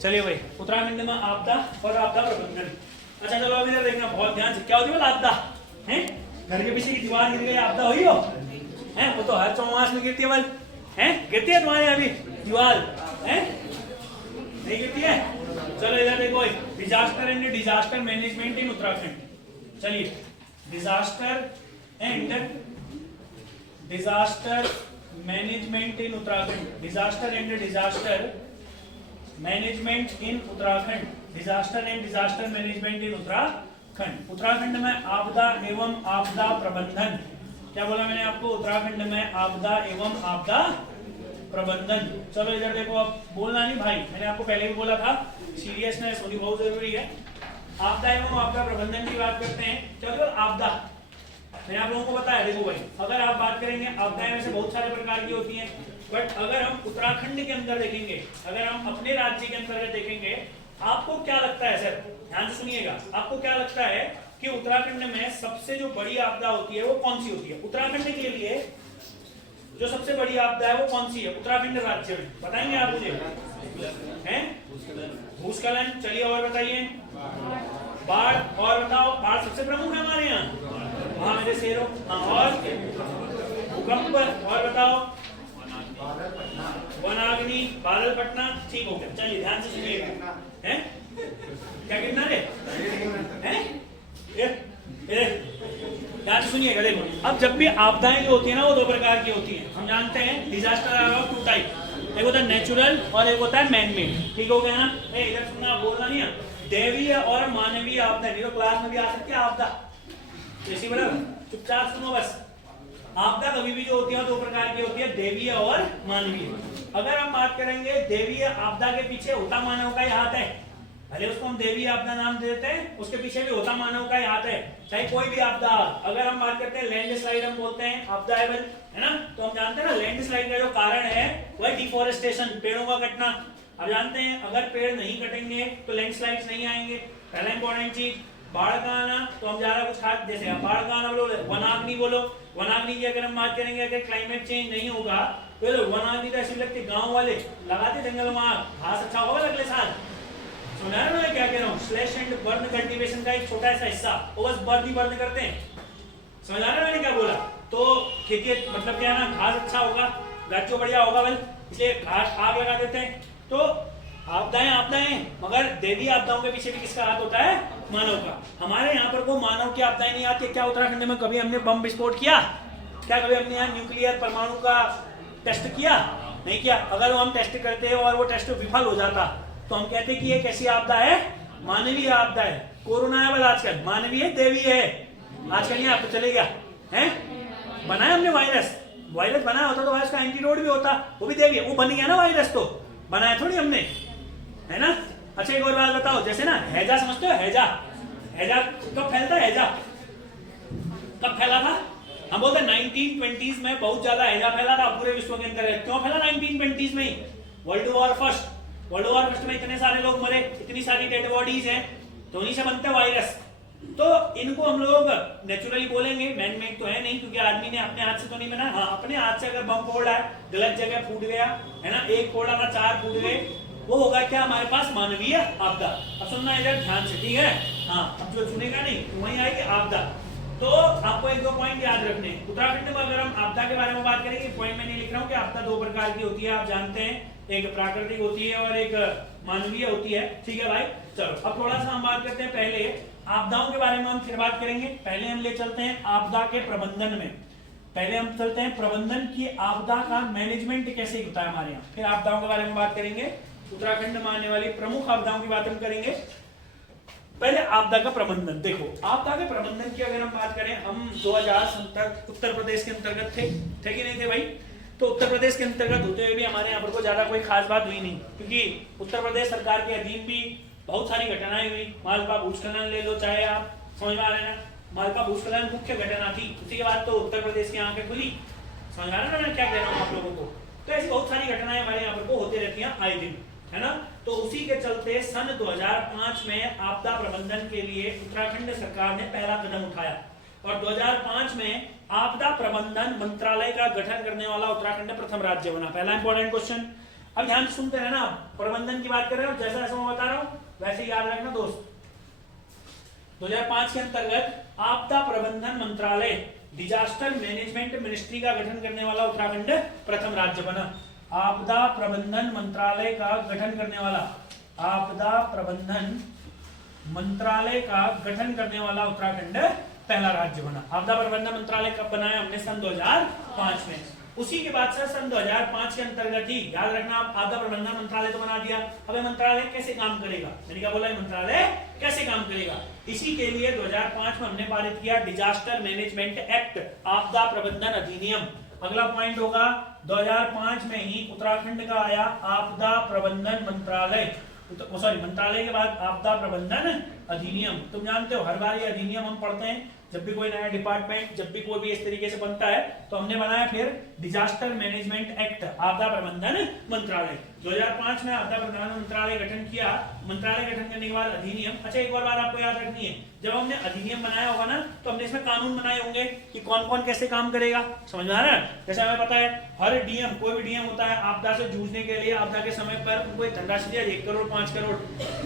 चलिए भाई, उत्तराखंड में आपदा और आपदा प्रबंधन। अच्छा चलो अभी देखना बहुत ध्यान से, क्या होती है आपदा है? घर के पीछे की दीवार गिर गई, आपदा हुई हो है? वो तो हर चौमास में गिरती है बल है, गिरती है तुम्हारे अभी दीवार है, नहीं गिरती है? चलो इधर देखो, disaster and disaster management in Uttarakhand. चलिए, disaster and disaster management in Uttarakhand, disaster and disaster management in Uttarakhand, disaster and disaster management in Uttarakhand. Uttarakhand में आपदा एवं आपदा प्रबंधन। क्या बोला मैंने आपको? उत्तराखंड में आपदा एवं आपदा प्रबंधन। चलो इधर देखो, अब बोलना नहीं भाई, मैंने आपको पहले भी बोला था, सीरियसनेस होनी बहुत जरूरी है। आपदा एवं आपदा प्रबंधन की बात करते हैं। चलो आपदा मैंने आप लोगों को बताया, देखो भाई, अगर आप बात करेंगे आपदाएं वैसे बहुत सारे प्रकार की होती हैं, बट अगर हम उत्तराखंड के अंदर देखेंगे, अगर हम अपने राज्य के अंतर्गत देखेंगे, आपको क्या लगता है सर, ध्यान से सुनिएगा, आपको क्या लगता है कि उत्तराखंड में सबसे जो बड़ी आपदा होती है वो कौन सी होती है? उत्तराखंड के लिए जो सबसे बड़ी आपदा है वो कौन सी है उत्तराखंड राज्य में? बताएंगे आप मुझे? हैं? भूस्खलन। चलिए और बताइए। बाढ़। और बताओ, बाढ़ सबसे प्रमुख है हमारे यहाँ। हाँ मेरे शेरों। हाँ, और भूकंप। और बताओ, वनाग्नि, बादल फटना। ठीक हो गया। चलिए ध्यान से सुनिएगा, हैं? क्या गिरना रे? हैं? ध्यान से सुनिएगा। देखो, अब जब भी आपदाएं जो होती है ना, वो दो प्रकार की होती हैं। हम जानते हैं डिजास्टर आर टू टाइप, एक होता है नेचुरल और एक होता है मैन मेड। ठीक हो गया ना? इधर सुनना, बोलना नहीं है। दैवीय और मानवीय आपदा, नहीं तो क्लास में भी आ सकती है आपदा, ऐसी बड़ा चुपचाप सुनो बस। आपदा कभी भी जो होती है दो प्रकार की होती है, देवीय और मानवीय। अगर हम बात करेंगे देवीय आपदा के पीछे होता मानव का ही हाथ है, भले उसको हम देवीय आपदा नाम देते हैं, उसके पीछे भी होता मानव का ही हाथ है, चाहे कोई भी आपदा। अगर हम बात करते हैं लैंडस्लाइड, हम बोलते हैं आपदा है ना, तो हम जानते हैं ना लैंडस्लाइड का जो कारण है वह डिफोरेस्टेशन, पेड़ों का कटना। अब जानते हैं अगर पेड़ नहीं कटेंगे तो लैंडस्लाइड्स नहीं आएंगे। पहला इंपॉर्टेंट चीज। बाढ़ का आना, तो हम ज्यादा कुछ खास, जैसे बाढ़ का आना बोलो, वनाग्नि बोलो। वनाग्नि की अगर हम बात करेंगे, अगर क्लाइमेट चेंज नहीं होगा तो वनाग्नि तो ऐसी लगती, गांव वाले लगाते जंगल में आग, घास अच्छा होगा अगले साल। समझा रहे हो मैं क्या कह रहा हूँ? स्लैश एंड बर्न कल्टीवेशन का एक छोटा सा हिस्सा, वो बस बर्न ही बर्न करते हैं। समझ आ रहा है मैंने क्या बोला? तो खेती मतलब क्या है ना, घास अच्छा होगा, गाछो बढ़िया होगा, बल इसलिए घास आग लगा देते हैं। तो आपदाएं आपदाएं, मगर देवी आपदाओं के पीछे भी किसका हाथ होता है? मानव का। हमारे यहाँ पर को मानव की आपदाएं नहीं आती। क्या उत्तराखंड में कभी हमने बम विस्फोट किया? क्या कभी हमने यहाँ न्यूक्लियर परमाणु का टेस्ट किया? नहीं किया। अगर हम टेस्ट करते और वो टेस्ट विफल हो जाता तो हम कहते कि ये कैसी आपदा है? मानवीय आपदा है। कोरोना है बल आजकल, मानवीय देवी है आजकल। यहाँ तो चले गया है, बनाया हमने वायरस, वायरस बनाया होता तो वायरस का एंटीडोट भी होता, वो भी देवी है। वो बन गया ना वायरस, तो बनाया थोड़ी हमने, है ना? अच्छा एक और बात बताओ, जैसे ना हैजा समझते हो? हैजा, हैजा कब फैलता है? हैजा कब फैला था? हम बोलते हैं 1920s में बहुत ज्यादा हैजा फैला था पूरे विश्व के अंदर। क्यों फैला 1920s में ही? World war first, world war first में इतने सारे लोग मरे, इतनी सारी डेड बॉडीज हैं, तो उन्हीं से बनते वायरस। तो इनको हम लोग नेचुरली बोलेंगे, मैन मेड तो है नहीं, क्योंकि आदमी ने अपने हाथ से तो नहीं बनाया। हाँ, अपने हाथ से अगर बम फोड़ा है, गलत जगह फूट गया है ना, एक फोड़ा था 4 फूट गए, वो होगा क्या हमारे पास? मानवीय आपदा। अब सुनना इधर ध्यान से, ठीक है? हाँ, अब जो सुनेगा नहीं तो वहीं आएगी आपदा। तो आपको एक दो पॉइंट याद रखने। उत्तराखंड में अगर हम आपदा के बारे में बात करेंगे, पॉइंट में नहीं लिख रहा हूँ कि आपदा दो प्रकार की होती है, आप जानते हैं, एक प्राकृतिक होती है और एक मानवीय होती है। ठीक है भाई? चलो अब थोड़ा सा हम बात करते हैं, पहले आपदाओं के बारे में हम फिर बात करेंगे। पहले हम ले चलते हैं आपदा के प्रबंधन में, पहले हम चलते हैं प्रबंधन की, आपदा का मैनेजमेंट कैसे होता है हमारे यहाँ, फिर आपदाओं के बारे में बात करेंगे। उत्तराखंड में आने वाली प्रमुख आपदाओं की बात हम करेंगे। पहले आपदा का प्रबंधन। देखो, आपदा के प्रबंधन की अगर हम बात करें, हम 2000 तक उत्तर प्रदेश के अंतर्गत थे कि नहीं थे भाई? तो उत्तर प्रदेश के अंतर्गत होते हुए भी हमारे यहाँ पर को ज्यादा कोई खास बात हुई नहीं, क्योंकि उत्तर प्रदेश सरकार के अधीन भी बहुत सारी घटनाएं हुई। मालवा भूस्खलन ले लो, चाहे आप समझ में आ रहे ना, मालवा भूस्खलन मुख्य घटना थी, उसी के बाद तो उत्तर प्रदेश की आंखें खुली। समझ आ रहा है ना मैं क्या कह रहा हूँ आप लोगों को? तो ऐसी बहुत सारी घटनाएं हमारे यहाँ पर को होती रहती हैं आए दिन, है ना? तो उसी के चलते सन 2005 में आपदा प्रबंधन के लिए उत्तराखंड सरकार ने पहला कदम उठाया, और 2005 में आपदा प्रबंधन मंत्रालय का गठन करने वाला उत्तराखंड प्रथम राज्य बना। पहला इंपॉर्टेंट क्वेश्चन, अब ध्यान से सुनते रहना, प्रबंधन की बात कर रहे हो, जैसा जैसा मैं बता रहा हूँ वैसे ही याद रखना दोस्त। 2005 के अंतर्गत आपदा प्रबंधन मंत्रालय डिजास्टर मैनेजमेंट मिनिस्ट्री का गठन करने वाला उत्तराखंड प्रथम राज्य बना। आपदा प्रबंधन मंत्रालय का गठन करने वाला, आपदा प्रबंधन मंत्रालय का गठन करने वाला उत्तराखंड पहला राज्य बना। आपदा प्रबंधन मंत्रालय कब बनाया हमने? सन 2005 में। उसी के बाद से सन 2005 के अंतर्गत ही याद रखना, आपदा प्रबंधन मंत्रालय तो बना दिया। अब ये मंत्रालय कैसे काम करेगा? मैंने क्या बोला, मंत्रालय कैसे काम करेगा? इसी के लिए 2005 में हमने पारित किया डिजास्टर मैनेजमेंट एक्ट, आपदा प्रबंधन अधिनियम। अगला पॉइंट होगा 2005 में ही उत्तराखंड का आया आपदा प्रबंधन मंत्रालय, सॉरी मंत्रालय के बाद आपदा प्रबंधन अधिनियम। तुम जानते हो हर बार ये अधिनियम हम पढ़ते हैं जब भी कोई नया डिपार्टमेंट, जब भी कोई भी इस तरीके से बनता है तो हमने बनाया फिर डिजास्टर मैनेजमेंट एक्ट, आपदा प्रबंधन मंत्रालय। 2005 में आपदा प्रबंधन मंत्रालय गठन किया। मंत्रालय गठन करने के बाद अधिनियम। अच्छा एक और बात आपको याद रखनी है, जब हमने अधिनियम बनाया होगा ना तो हमने इसमें कानून बनाए होंगे कि कौन कौन कैसे काम करेगा। समझ में आ रहा है? जैसे हमें पता है हर डीएम, कोई भी डीएम होता है आपदा से जूझने के लिए, आपदा के समय पर उनको एक धनराशि दिया 1 करोड़ 5 करोड़,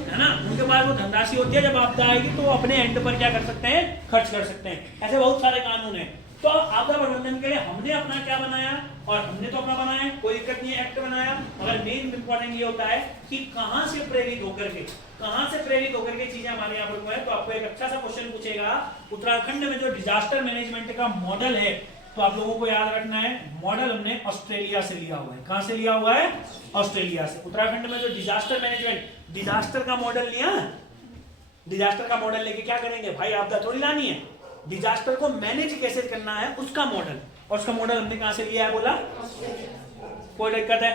है ना। उनके पास वो धनराशि होती है, जब आपदा आएगी तो अपने एंड पर क्या कर सकते हैं? खर्च कर सकते हैं। ऐसे बहुत सारे कानून हैं। तो आपदा प्रबंधन के लिए हमने अपना क्या बनाया, और हमने तो अपना बनाया, कोई दिक्कत नहीं है, एक्ट बनाया। मगर मेन इंपॉर्टेंट ये होता है कि कहां से प्रेरित होकर के, कहां से प्रेरित होकर के चीजें हमारे यहाँ पर है। तो आपको एक अच्छा सा क्वेश्चन पूछेगा, उत्तराखंड में जो डिजास्टर मैनेजमेंट का मॉडल है, तो आप लोगों को याद रखना है मॉडल हमने ऑस्ट्रेलिया से लिया हुआ है। कहां से लिया हुआ है? ऑस्ट्रेलिया से। उत्तराखंड में जो डिजास्टर मैनेजमेंट, डिजास्टर का मॉडल लिया, डिजास्टर का मॉडल लेके क्या करेंगे भाई? आपदा थोड़ी लानी है, डिजास्टर को मैनेज कैसे करना है उसका मॉडल। और उसका मॉडल हमने कहां से लिया है बोला? कोई दिक्कत है?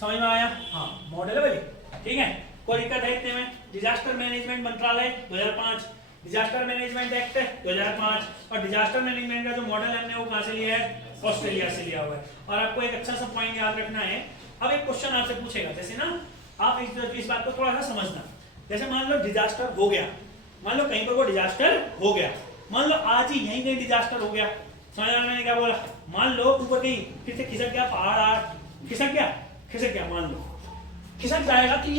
समझ में आया? हाँ मॉडल है भाई, ठीक है, कोई दिक्कत है इतने में? डिजास्टर मैनेजमेंट मंत्रालय 2005, डिजास्टर मैनेजमेंट एक्ट 2005, और डिजास्टर मैनेजमेंट का जो मॉडल है हमने वो कहां से लिया है? ऑस्ट्रेलिया से लिया हुआ है। और आपको एक अच्छा सा पॉइंट याद रखना है। अब एक क्वेश्चन आपसे पूछेगा, जैसे ना आप इस बात को थोड़ा सा समझना। जैसे मान लो डिजास्टर हो गया, मान लो कहीं पर वो डिजास्टर हो गया, मान लो आज ही यहीं कहीं डिजास्टर हो गया। समझ में? मैंने क्या बोला? मान लो ऊपर कहीं फिर से खिसक गया पहाड़, खिसक गया, मान लो खिसक जाएगा कि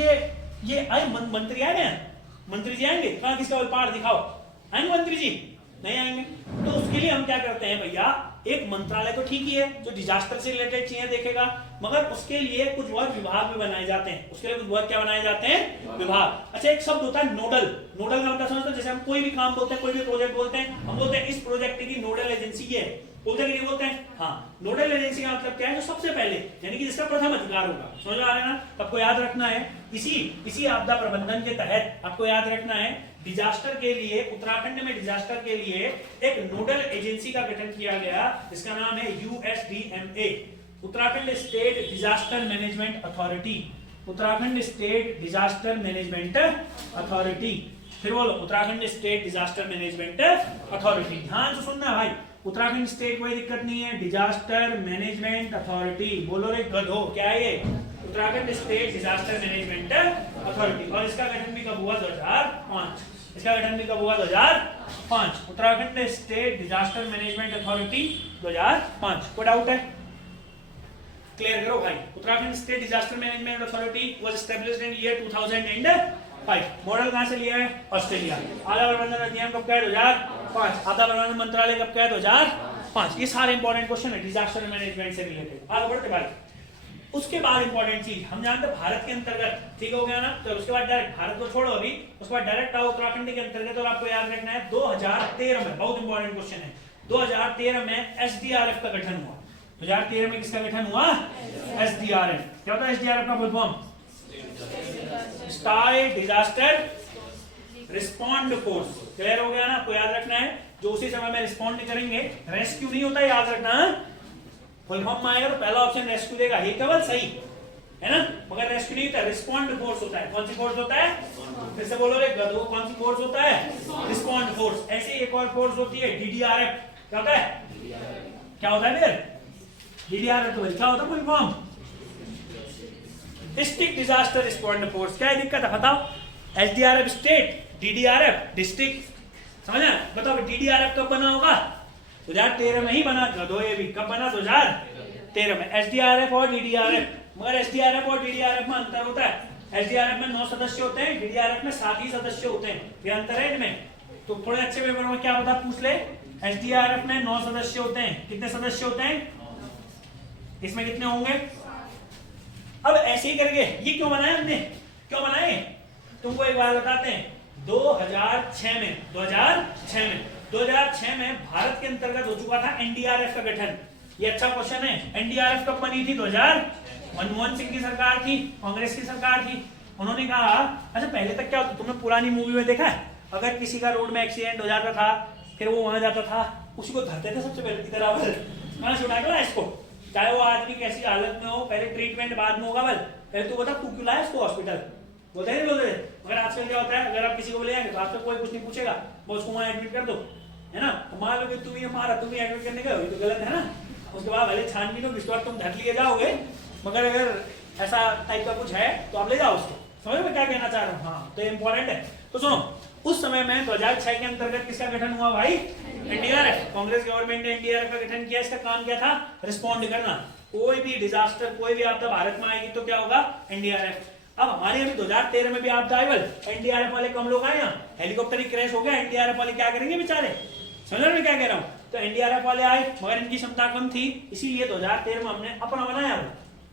ये आए मंत्री आए हैं, मंत्री जी आएंगे, कहाँ किसका पहाड़ दिखाओ, आएंगे मंत्री जी? नहीं आएंगे। तो उसके लिए हम क्या करते हैं भैया, एक मंत्रालय तो ठीक ही है जो डिजास्टर से रिलेटेड चीजें देखेगा, मगर उसके लिए कुछ बहुत विभाग भी बनाए जाते हैं। उसके लिए कुछ बहुत क्या बनाए जाते हैं? विभाग। अच्छा एक शब्द होता है नोडल। नोडल का मतलब समझते हो? जैसे हम कोई भी काम बोलते हैं, कोई भी प्रोजेक्ट बोलते हैं, हम बोलते हैं इस प्रोजेक्ट की नोडल एजेंसी ये है, बोलते हैं कि नहीं बोलते हैं? हाँ, नोडल एजेंसी का मतलब क्या है? जो सबसे पहले, यानी कि जिसका प्रथम अधिकार होगा। समझ आ रहा है ना? आपको याद रखना है इसी आपदा प्रबंधन के तहत आपको याद रखना है डिजास्टर के लिए, उत्तराखंड में डिजास्टर के लिए एक नोडल एजेंसी का गठन किया गया जिसका नाम है USDMA, Uttarakhand state disaster management authority. Uttarakhand state disaster management authority. फिर बोलो, Uttarakhand state disaster management authority. ध्यान से सुनना भाई, उत्तराखंड स्टेट कोई दिक्कत नहीं है, डिजास्टर मैनेजमेंट अथॉरिटी। बोलो रे गधो, क्या है ये? Uttarakhand state disaster management authority. और इसका गठन भी कब हुआ? 2005। इसका गठन भी कब हुआ? 2005। Uttarakhand state disaster management authority 2005। कोई डाउट है? क्लियर करो भाई। Uttarakhand state disaster management authority was established in year 2005। Model कहां से लिया है? ऑस्ट्रेलिया। आपदा प्रबंधन अधिनियम कब का है? 2005। आपदा प्रबंधन मंत्रालय कब का है? 2005। ये सारे इंपॉर्टेंट क्वेश्चन है डिजास्टर मैनेजमेंट से रिलेटेड। आगे बढ़ते भाई। उसके बाद इंपॉर्टेंट चीज हम जानते हैं भारत के अंतर्गत, ठीक हो गया ना? तो उसके बाद डायरेक्ट भारत को छोड़ो अभी, उसके बाद डायरेक्ट आओ उत्तराखंड के अंतर्गत। और आपको याद रखना है 2013 में, बहुत इंपॉर्टेंट क्वेश्चन है, 2013 में SDRF का गठन हुआ। 2013 में किसका गठन हुआ? SDRF। क्या होता है SDRF का full form? State disaster respond force. Clear हो गया ना? आपको याद रखना है जो उसी समय में रिस्पॉन्ड करेंगे, रेस्क्यू नहीं होता, याद रखना। फुल फॉर्म में आएगा तो पहला ऑप्शन रेस्क्यू देगा, ये केवल सही है ना, मगर रेस्क्यू नहीं होता, रिस्पॉन्ड फोर्स होता है। कौन सी फोर्स होता है? फिर से बोलो रे गधो, कौन सी फोर्स होता है? Respond force. ऐसे एक और फोर्स होती है DDRF। क्या होता है? क्या होता है फिर? DDRF तो क्या होता है full form? District disaster respond force. क्या दिक्कत है बताओ? SDRF state, DDRF district. समझा? बताओ DDRF कब बना होगा? 2013 में ही बना। गधो ये भी कब बना? 2013 में। SDRF और DDRF मगर एसडीआरएफ और डीडीआरएफ में अंतर होता है। एसडीआरएफ में 9 सदस्य होते हैं, डीडीआरएफ में 7 ही सदस्य होते हैं। ये अंतर है इनमें। तो थोड़े अच्छे पेपर में क्या पता पूछ ले, एसडीआरएफ में 9 सदस्य होते हैं। कितने सदस्य होते हैं? इसमें कितने होंगे? अब ऐसे ही करके ये क्यों बनाया हमने, क्यों बनाए तुमको एक बार बताते हैं। 2006 में भारत के अंतर्गत हो चुका था एनडीआरएफ का गठन। ये अच्छा क्वेश्चन है। एनडीआरएफ कब बनी थी? 2000 मनमोहन सिंह की सरकार थी, कांग्रेस की सरकार थी। उन्होंने कहा अच्छा पहले तक क्या होता, तुमने पुरानी मूवी में देखा है, अगर किसी का रोड में एक्सीडेंट हो जाता था, फिर वो वहां जाता था, उसी को धरते थे सबसे पहले इधर आवल कहां से उठा के इसको, चाहे वो आदमी कैसी हालत में हो, पहले ट्रीटमेंट बाद में होगा। बल पहले तू बता तू क्यों लाया इसको हॉस्पिटल, बोलते नहीं बोलते। मगर आजकल क्या होता है, अगर आप किसी को ले आएंगे तो आपसे कोई कुछ नहीं पूछेगा, वो उसको वहां एडमिट कर दो, है ना। मान लो कि तुम ये मारा, तुम एडमिट करने गए तो गलत है ना। उसके बाद भले छानबीन हो, विश्वास तुम धर लिए जाओगे, मगर अगर ऐसा टाइप का कुछ है तो आप ले जाओ उसको। समझ में क्या कहना चाह रहा हूँ? हाँ, तो इंपॉर्टेंट है। तो सुनो, उस समय में 2006 के अंतर्गत किसका गठन हुआ भाई? एनडीआरएफ। कांग्रेस गवर्नमेंट ने एनडीआरएफ का गठन किया। इसका काम क्या था? रिस्पॉन्ड करना। कोई भी डिजास्टर, कोई भी आपदा भारत में आएगी तो क्या होगा? एनडीआरएफ। अब हमारे अभी 2013 में भी आपदा आई, एनडीआरएफ वाले कम लोग आए, यहाँ हेलीकॉप्टर ही क्रैश हो गया, एनडीआरएफ वाले क्या करेंगे बेचारे? समझ में क्या कह रहा हूँ? तो एनडीआरएफ वाले आए, मगर इनकी क्षमता कम थी, इसीलिए 2013 में हमने अपना बनाया।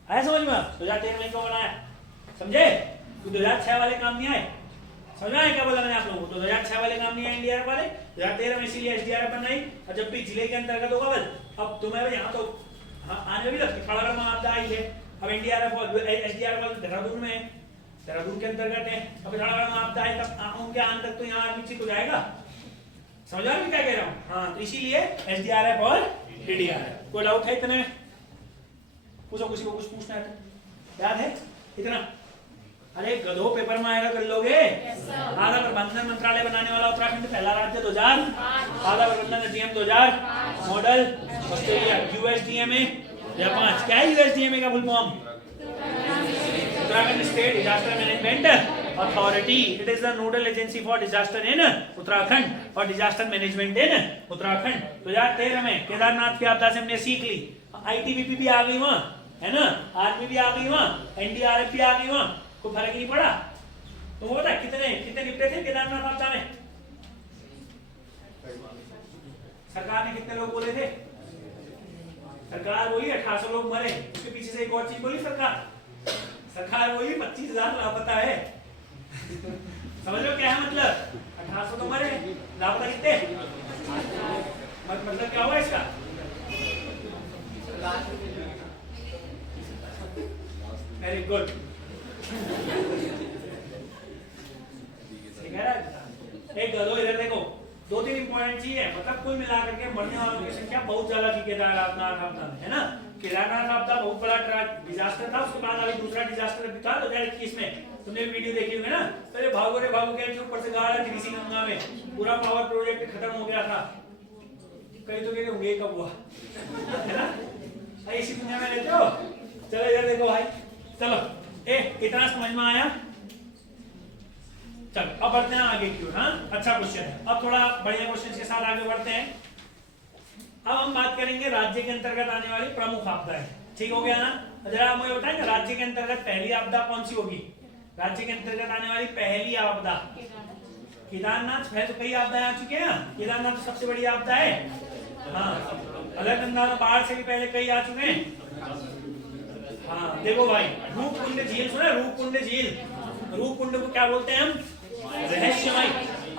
आया समझ में? 2013 में क्यों बनाया समझे? 2006 वाले काम नहीं आए। समझ में आया क्या बोला मैंने आप लोगों को? 2006 वाले काम नहीं आए एनडीआरएफ वाले, 2013 में इसीलिए एसडीआरएफ बनाई। और जब भी जिले के अंतर्गत होगा बल, अब तुम्हें यहाँ तो आने भी लगती खड़ागढ़ में आपदा आई है। अब एनडीआरएफ और एसडीआरएफ वाले देहरादून में है, देहरादून के अंतर्गत है। अब खड़ागढ़ में आपदा आई, तब उनके आने तक तो यहाँ आदमी हो जाएगा। समझ आ रहा है क्या कह रहा हूँ? हाँ, तो इसीलिए एसडीआरएफ और डीडीआरएफ। कोई डाउट है इतने? पूछो, किसी को कुछ पूछना है तो याद है इतना? अरे गधो, पेपर में आएगा कर लोगे। आधा प्रबंधन मंत्रालय बनाने वाला उत्तराखंड पहला राज्य 2000, आधा प्रबंधन DM 2000, model Australia USDMA, Japan क्या है यूएसडीएमए का full form? Uttarakhand state disaster management authority. It is the nodal agency for disaster in Uttarakhand और डिजास्टर मैनेजमेंट इन उत्तराखंड। 2013 में केदारनाथ की आपदा से हमने सीख ली, आईटीबीपी भी आ गई वहां, है ना, आर्मी भी आ गई वहां, एनडीआरएफ भी आ गई वहां, कोई फर्क नहीं पड़ा। तो वो बता कितने निपटे थे केदारनाथ आपदा में? सरकार ने कितने लोग बोले थे? सरकार बोली 1800 लोग मरे। उसके पीछे से एक और चीज बोली सरकार बोली 25,000 लापता है। समझ लो क्या है मतलब? 1800 तो मरे, लापता कितने? मतलब क्या हुआ इसका? Very good. एक गधो इधर देखो, 2-3 इंपॉर्टेंट चीज है। मतलब कुल मिलाकर के मरने वालों की संख्या बहुत ज्यादा थी केदारनाथ आपदा में, है ना। केदारनाथ आपदा बहुत बड़ा डिजास्टर था। उसके बाद अभी दूसरा डिजास्टर भी था 2021 में, तुमने वीडियो देखी होगी ना। पहले भागो रे भागो के ऊपर से गाड़ थी ऋषि गंगा में, पूरा पावर प्रोजेक्ट खत्म हो गया था। कई तो कहते होंगे कब हुआ, है ना। इसी दुनिया में रहते हो। चलो इधर देखो भाई, चलो इतना समझ में आया? चल अब बढ़ते हैं आगे की ओर। हाँ, अच्छा क्वेश्चन है। अब थोड़ा बढ़िया क्वेश्चन के साथ आगे बढ़ते हैं। अब हम बात करेंगे राज्य के अंतर्गत आने वाली प्रमुख आपदाएं। ठीक हो गया ना? जरा आप मुझे बताएं राज्य के अंतर्गत पहली आपदा कौन सी होगी? राज्य के अंतर्गत आने वाली पहली आपदा केदारनाथ। पहले तो कई आपदाएं आ चुकी हैं, केदारनाथ तो सबसे बड़ी आपदा है। हाँ, अलकनंदा बाढ़ से भी पहले कई आ चुके हैं। हाँ देखो भाई, रूपकुंड झील सुना? रूपकुंड झील, रूपकुंड को क्या बोलते हैं हम? रहस्यमय।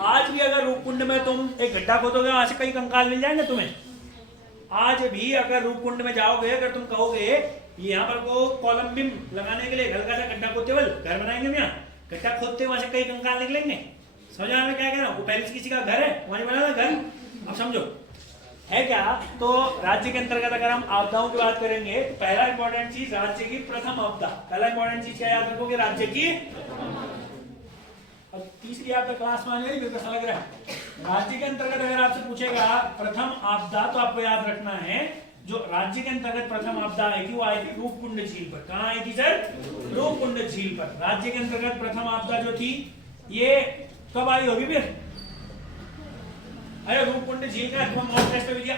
आज भी अगर रूपकुंड में तुम एक गड्ढा खोदोगे, वहां से कई कंकाल मिल जाएंगे तुम्हें। आज भी अगर रूपकुंड में जाओगे, अगर तुम कहोगे यहाँ पर को कोलम्बिम लगाने के लिए हल्का सा गड्ढा खोदते हुए घर बनाएंगे, यहाँ गड्ढा खोदते वहां से कई कंकाल निकलेंगे। समझ में क्या कह रहा हूँ? वो पहले किसी का घर है, वहां बना घर। अब समझो है क्या। तो राज्य के अंतर्गत अगर हम आपदाओं की बात करेंगे तो पहला इंपॉर्टेंट चीज राज्य की प्रथम आपदा। पहला इंपॉर्टेंट चीज क्या याद रखोगे? राज्य की। अब तीसरी आपदा क्लास में आने वाली, कैसा लग रहा है? राज्य के अंतर्गत अगर आपसे पूछेगा प्रथम आपदा, तो आपको याद रखना है जो राज्य के अंतर्गत प्रथम आपदा आई थी वो आई थी रूपकुंड झील पर। कहाँ आई थी सर? रूपकुंड झील पर। राज्य के अंतर्गत प्रथम आपदा जो थी ये कब आई होगी फिर? अरे रूपकुंड झील का मॉक टेस्ट में दिया।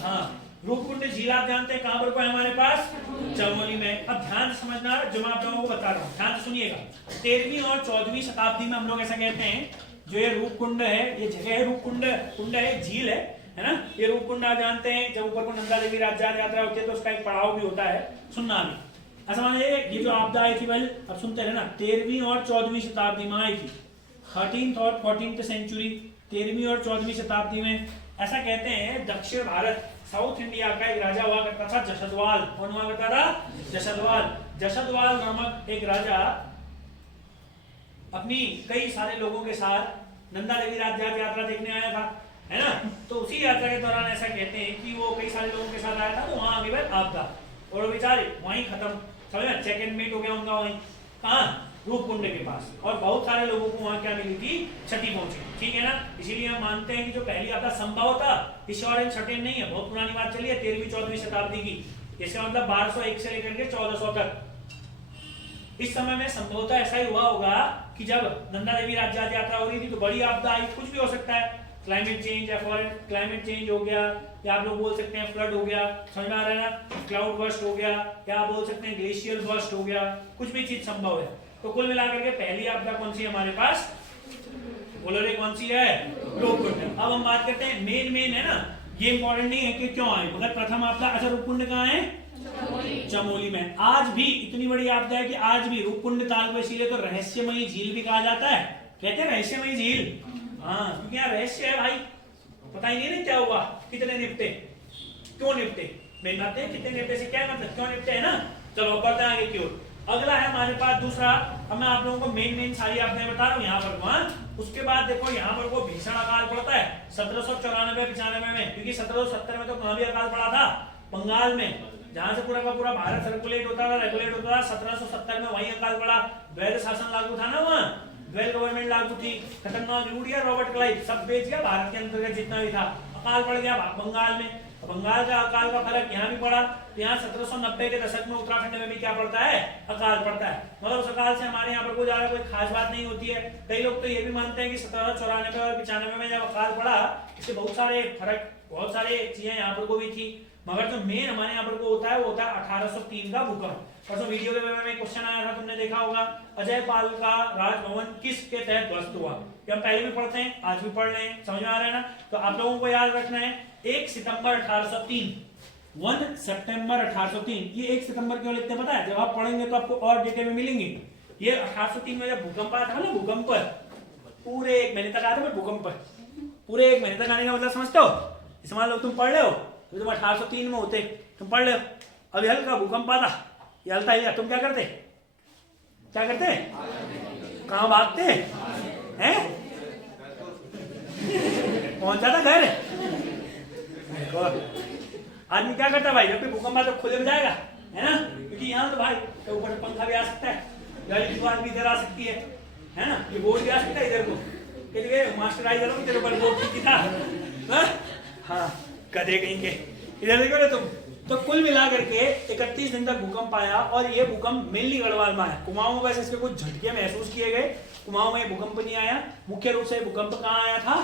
हाँ, रूपकुंड झील आप जानते हैं कहां पर है हमारे पास? चमोली में। अब ध्यान से समझना जो मैं आप लोगों को बता रहा हूँ, ध्यान से सुनिएगा। 13वीं और 14वीं शताब्दी में हम लोग ऐसा कहते हैं, जो ये रूपकुंड है, ये जगह है, रूपकुंड कुंड है, झील है ना। ये रूपकुंड आप जानते हैं, जब ऊपर को नंदा देवी राज्य यात्रा होती है तो उसका एक पड़ाव भी होता है, सुनना भी। अच्छा मानिए ये जो आपदा आई थी, वेल अब सुनते हैं ना, 13वीं और 14वीं शताब्दी में आई थी। 13th और 14th सेंचुरी, 13वीं और 14वीं शताब्दी में। ऐसा कहते हैं दक्षिण भारत, साउथ इंडिया का एक राजा हुआ करता था जशदवाल। कौन हुआ करता था? जशदवाल। जशदवाल नामक एक राजा अपनी कई सारे लोगों के साथ नंदा देवी राज्य यात्रा देखने आया था, है ना। तो उसी यात्रा के दौरान ऐसा कहते हैं कि वो कई सारे लोगों के साथ आया था, तो वहां आगे बढ़ आपदा और वो बेचारे वहीं खत्म, समझ में, चेकमेट हो गया उनका वहीं, कहाँ? रूपकुंड के पास। और बहुत सारे लोगों को वहां क्या मिली थी? क्षति पहुंची, ठीक है ना। इसीलिए हम मानते हैं कि जो पहली आपदा संभव था, श्योर एंड सर्टेन नहीं है, बहुत पुरानी बात चली है, 13वीं 14वीं शताब्दी की। इसका मतलब 1201 से लेकर के 1400 तक। इस समय में संभवतः ऐसा ही हुआ होगा कि जब नंदा देवी राज्य यात्रा हो रही थी तो बड़ी आपदा आई। कुछ भी हो सकता है, क्लाइमेट चेंज या फॉरेन क्लाइमेट चेंज हो गया, या आप लोग बोल सकते हैं फ्लड हो गया, समझ में आ रहा है ना, क्लाउड बर्स्ट हो गया, या आप बोल सकते हैं ग्लेशियल बर्स्ट हो गया, कुछ भी चीज संभव है। तो कुल मिलाकर के पहली आपदा कौन सी है हमारे पास? बोलो रे कौन सी है? रूपकुंड। अब हम बात करते हैं मेन है ना, ये इंपॉर्टेंट नहीं है कि क्यों आए, मगर प्रथम आपदा। अच्छा रूपकुंड कहाँ है? चमोली में। आज भी इतनी बड़ी आपदा है कि आज भी रूपकुंड ताल को इसीलिए तो रहस्यमयी झील भी कहा जाता है। कहते हैं रहस्यमयी झील, हाँ, क्योंकि यहाँ रहस्य है भाई, पता ही नहीं क्या हुआ, कितने निपटे, क्यों निपटे, मेन बात है कितने निपटे से क्या मतलब, क्यों निपटे, है ना। चलो बढ़ते हैं आगे की ओर। अगला है हमारे पास दूसरा। अब मैं आप लोगों को मेन सारी आपदाएं बता रहा हूँ यहाँ पर। वहां उसके बाद देखो यहाँ पर को भीषण अकाल पड़ता है 1794-95 में, क्योंकि 1770 में तो कहाँ भी अकाल पड़ा था? बंगाल में, जहां से पूरा का पूरा भारत सर्कुलेट होता था, रेगुलेट होता था। 1770 में वही अकाल पड़ा। द्वैध शासन लागू था ना वहाँ, द्वैध गवर्नमेंट लागू थी। खतरनाक लूट गया रॉबर्ट क्लाइव, सब बेच गया भारत के अंतर्गत जितना भी था। अकाल पड़ गया बंगाल में। बंगाल का अकाल का फर्क यहाँ भी पड़ा। यहाँ 1790 के दशक में उत्तराखंड में भी क्या पड़ता है? अकाल पड़ता है। मतलब उस अकाल से हमारे यहाँ पर कोई ज्यादा कोई खास बात नहीं होती है। कई लोग तो ये भी मानते हैं कि 1794 और 95 में जब अकाल पड़ा, इससे बहुत सारे फर्क, बहुत सारे चीजें यहाँ पर को भी थी। मगर जो मेन हमारे यहाँ पर को होता है वो होता है 1803 का भूकंप। परसों वीडियो के बारे में क्वेश्चन आया था, तुमने देखा होगा, अजय पाल का राजभवन किसके तहत ध्वस्त हुआ? ये हम पहले भी पढ़ते हैं, आज भी पढ़ रहे हैं, समझ में आ रहा है ना। तो आप लोगों को याद रखना है 1 सितंबर 1803, 1 सितंबर 1803। ये 1 सितंबर क्यों लिखते हैं पता है? जब आप पढ़ेंगे तो आपको और डिटेल में मिलेंगे। ये 1803 में जब भूकंप आया था ना, भूकंप पूरे 1 महीने तक आया था। भूकंप पूरे 1 महीने तक आने का मतलब समझते हो? इसमान लो तुम पढ़ रहे हो तो तुम 1803 में होते, तुम पढ़ रहे हो, अभी हल्का भूकंप आता, ये हल्का हिला, तुम क्या करते? क्या करते? कहाँ भागते हैं? पहुंच जाता घर। आदमी क्या करता भाई, जब भी भूकंप आता तो खुले में जाएगा, है ना, क्योंकि यहाँ तो भाई तो ऊपर पंखा भी आ सकता है, गाड़ी की दुकान भी इधर आ सकती है ना, ये बोर्ड भी आ सकता है इधर को, कहते मास्टर आई करो तेरे ऊपर बोर्ड की था। हाँ गधे कहीं के, इधर देखो ना तुम। तो कुल मिलाकर के 31 दिन तक भूकंप आया, और ये भूकंप मेनली गढ़वाल में आया। कुमाऊं में वैसे इसके कुछ झटके महसूस किए गए, कुमाऊं में भूकंप नहीं आया। मुख्य रूप से भूकंप कहाँ आया था?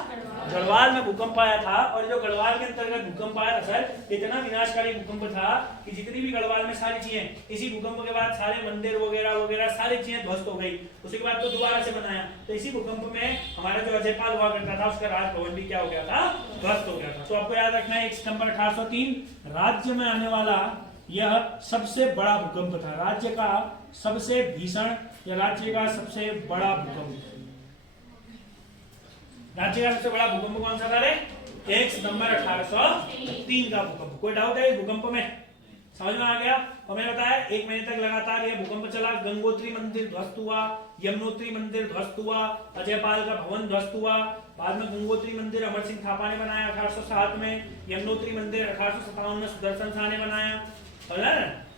गढ़वाल में भूकंप आया था। और जो गढ़वाल के अंतर्गत भूकंप आया था सर, इतना विनाशकारी भूकंप था कि जितनी भी गढ़वाल में सारी चीजें, इसी भूकंप के बाद सारे मंदिर वगैरह वगैरह सारी चीजें ध्वस्त हो गई। उसके बाद तो दोबारा से बनाया। तो इसी भूकंप में हमारा जो अजयपाल हुआ करता था, उसका राजभवन भी क्या हो गया था? ध्वस्त हो गया था। तो आपको याद रखना है 1 सितंबर 1803 राज्य में आने वाला यह सबसे बड़ा भूकंप था। राज्य का सबसे भीषण या राज्य का सबसे बड़ा भूकंप। राज्य का सबसे बड़ा भूकंप कौन सा था रे? 1 सितंबर 1803 का भूकंप। कोई डाउट है इस भूकंप में? समझ में आ गया? और मैंने बताया 1 महीने तक लगातार यह भूकंप चला। गंगोत्री मंदिर ध्वस्त हुआ, यमुनोत्री मंदिर ध्वस्त हुआ, अजयपाल का भवन ध्वस्त हुआ। बाद में गंगोत्री मंदिर अमर सिंह थापा ने बनाया 1807 में, यमुनोत्री मंदिर 1857 में सुदर्शन शाह ने बनाया।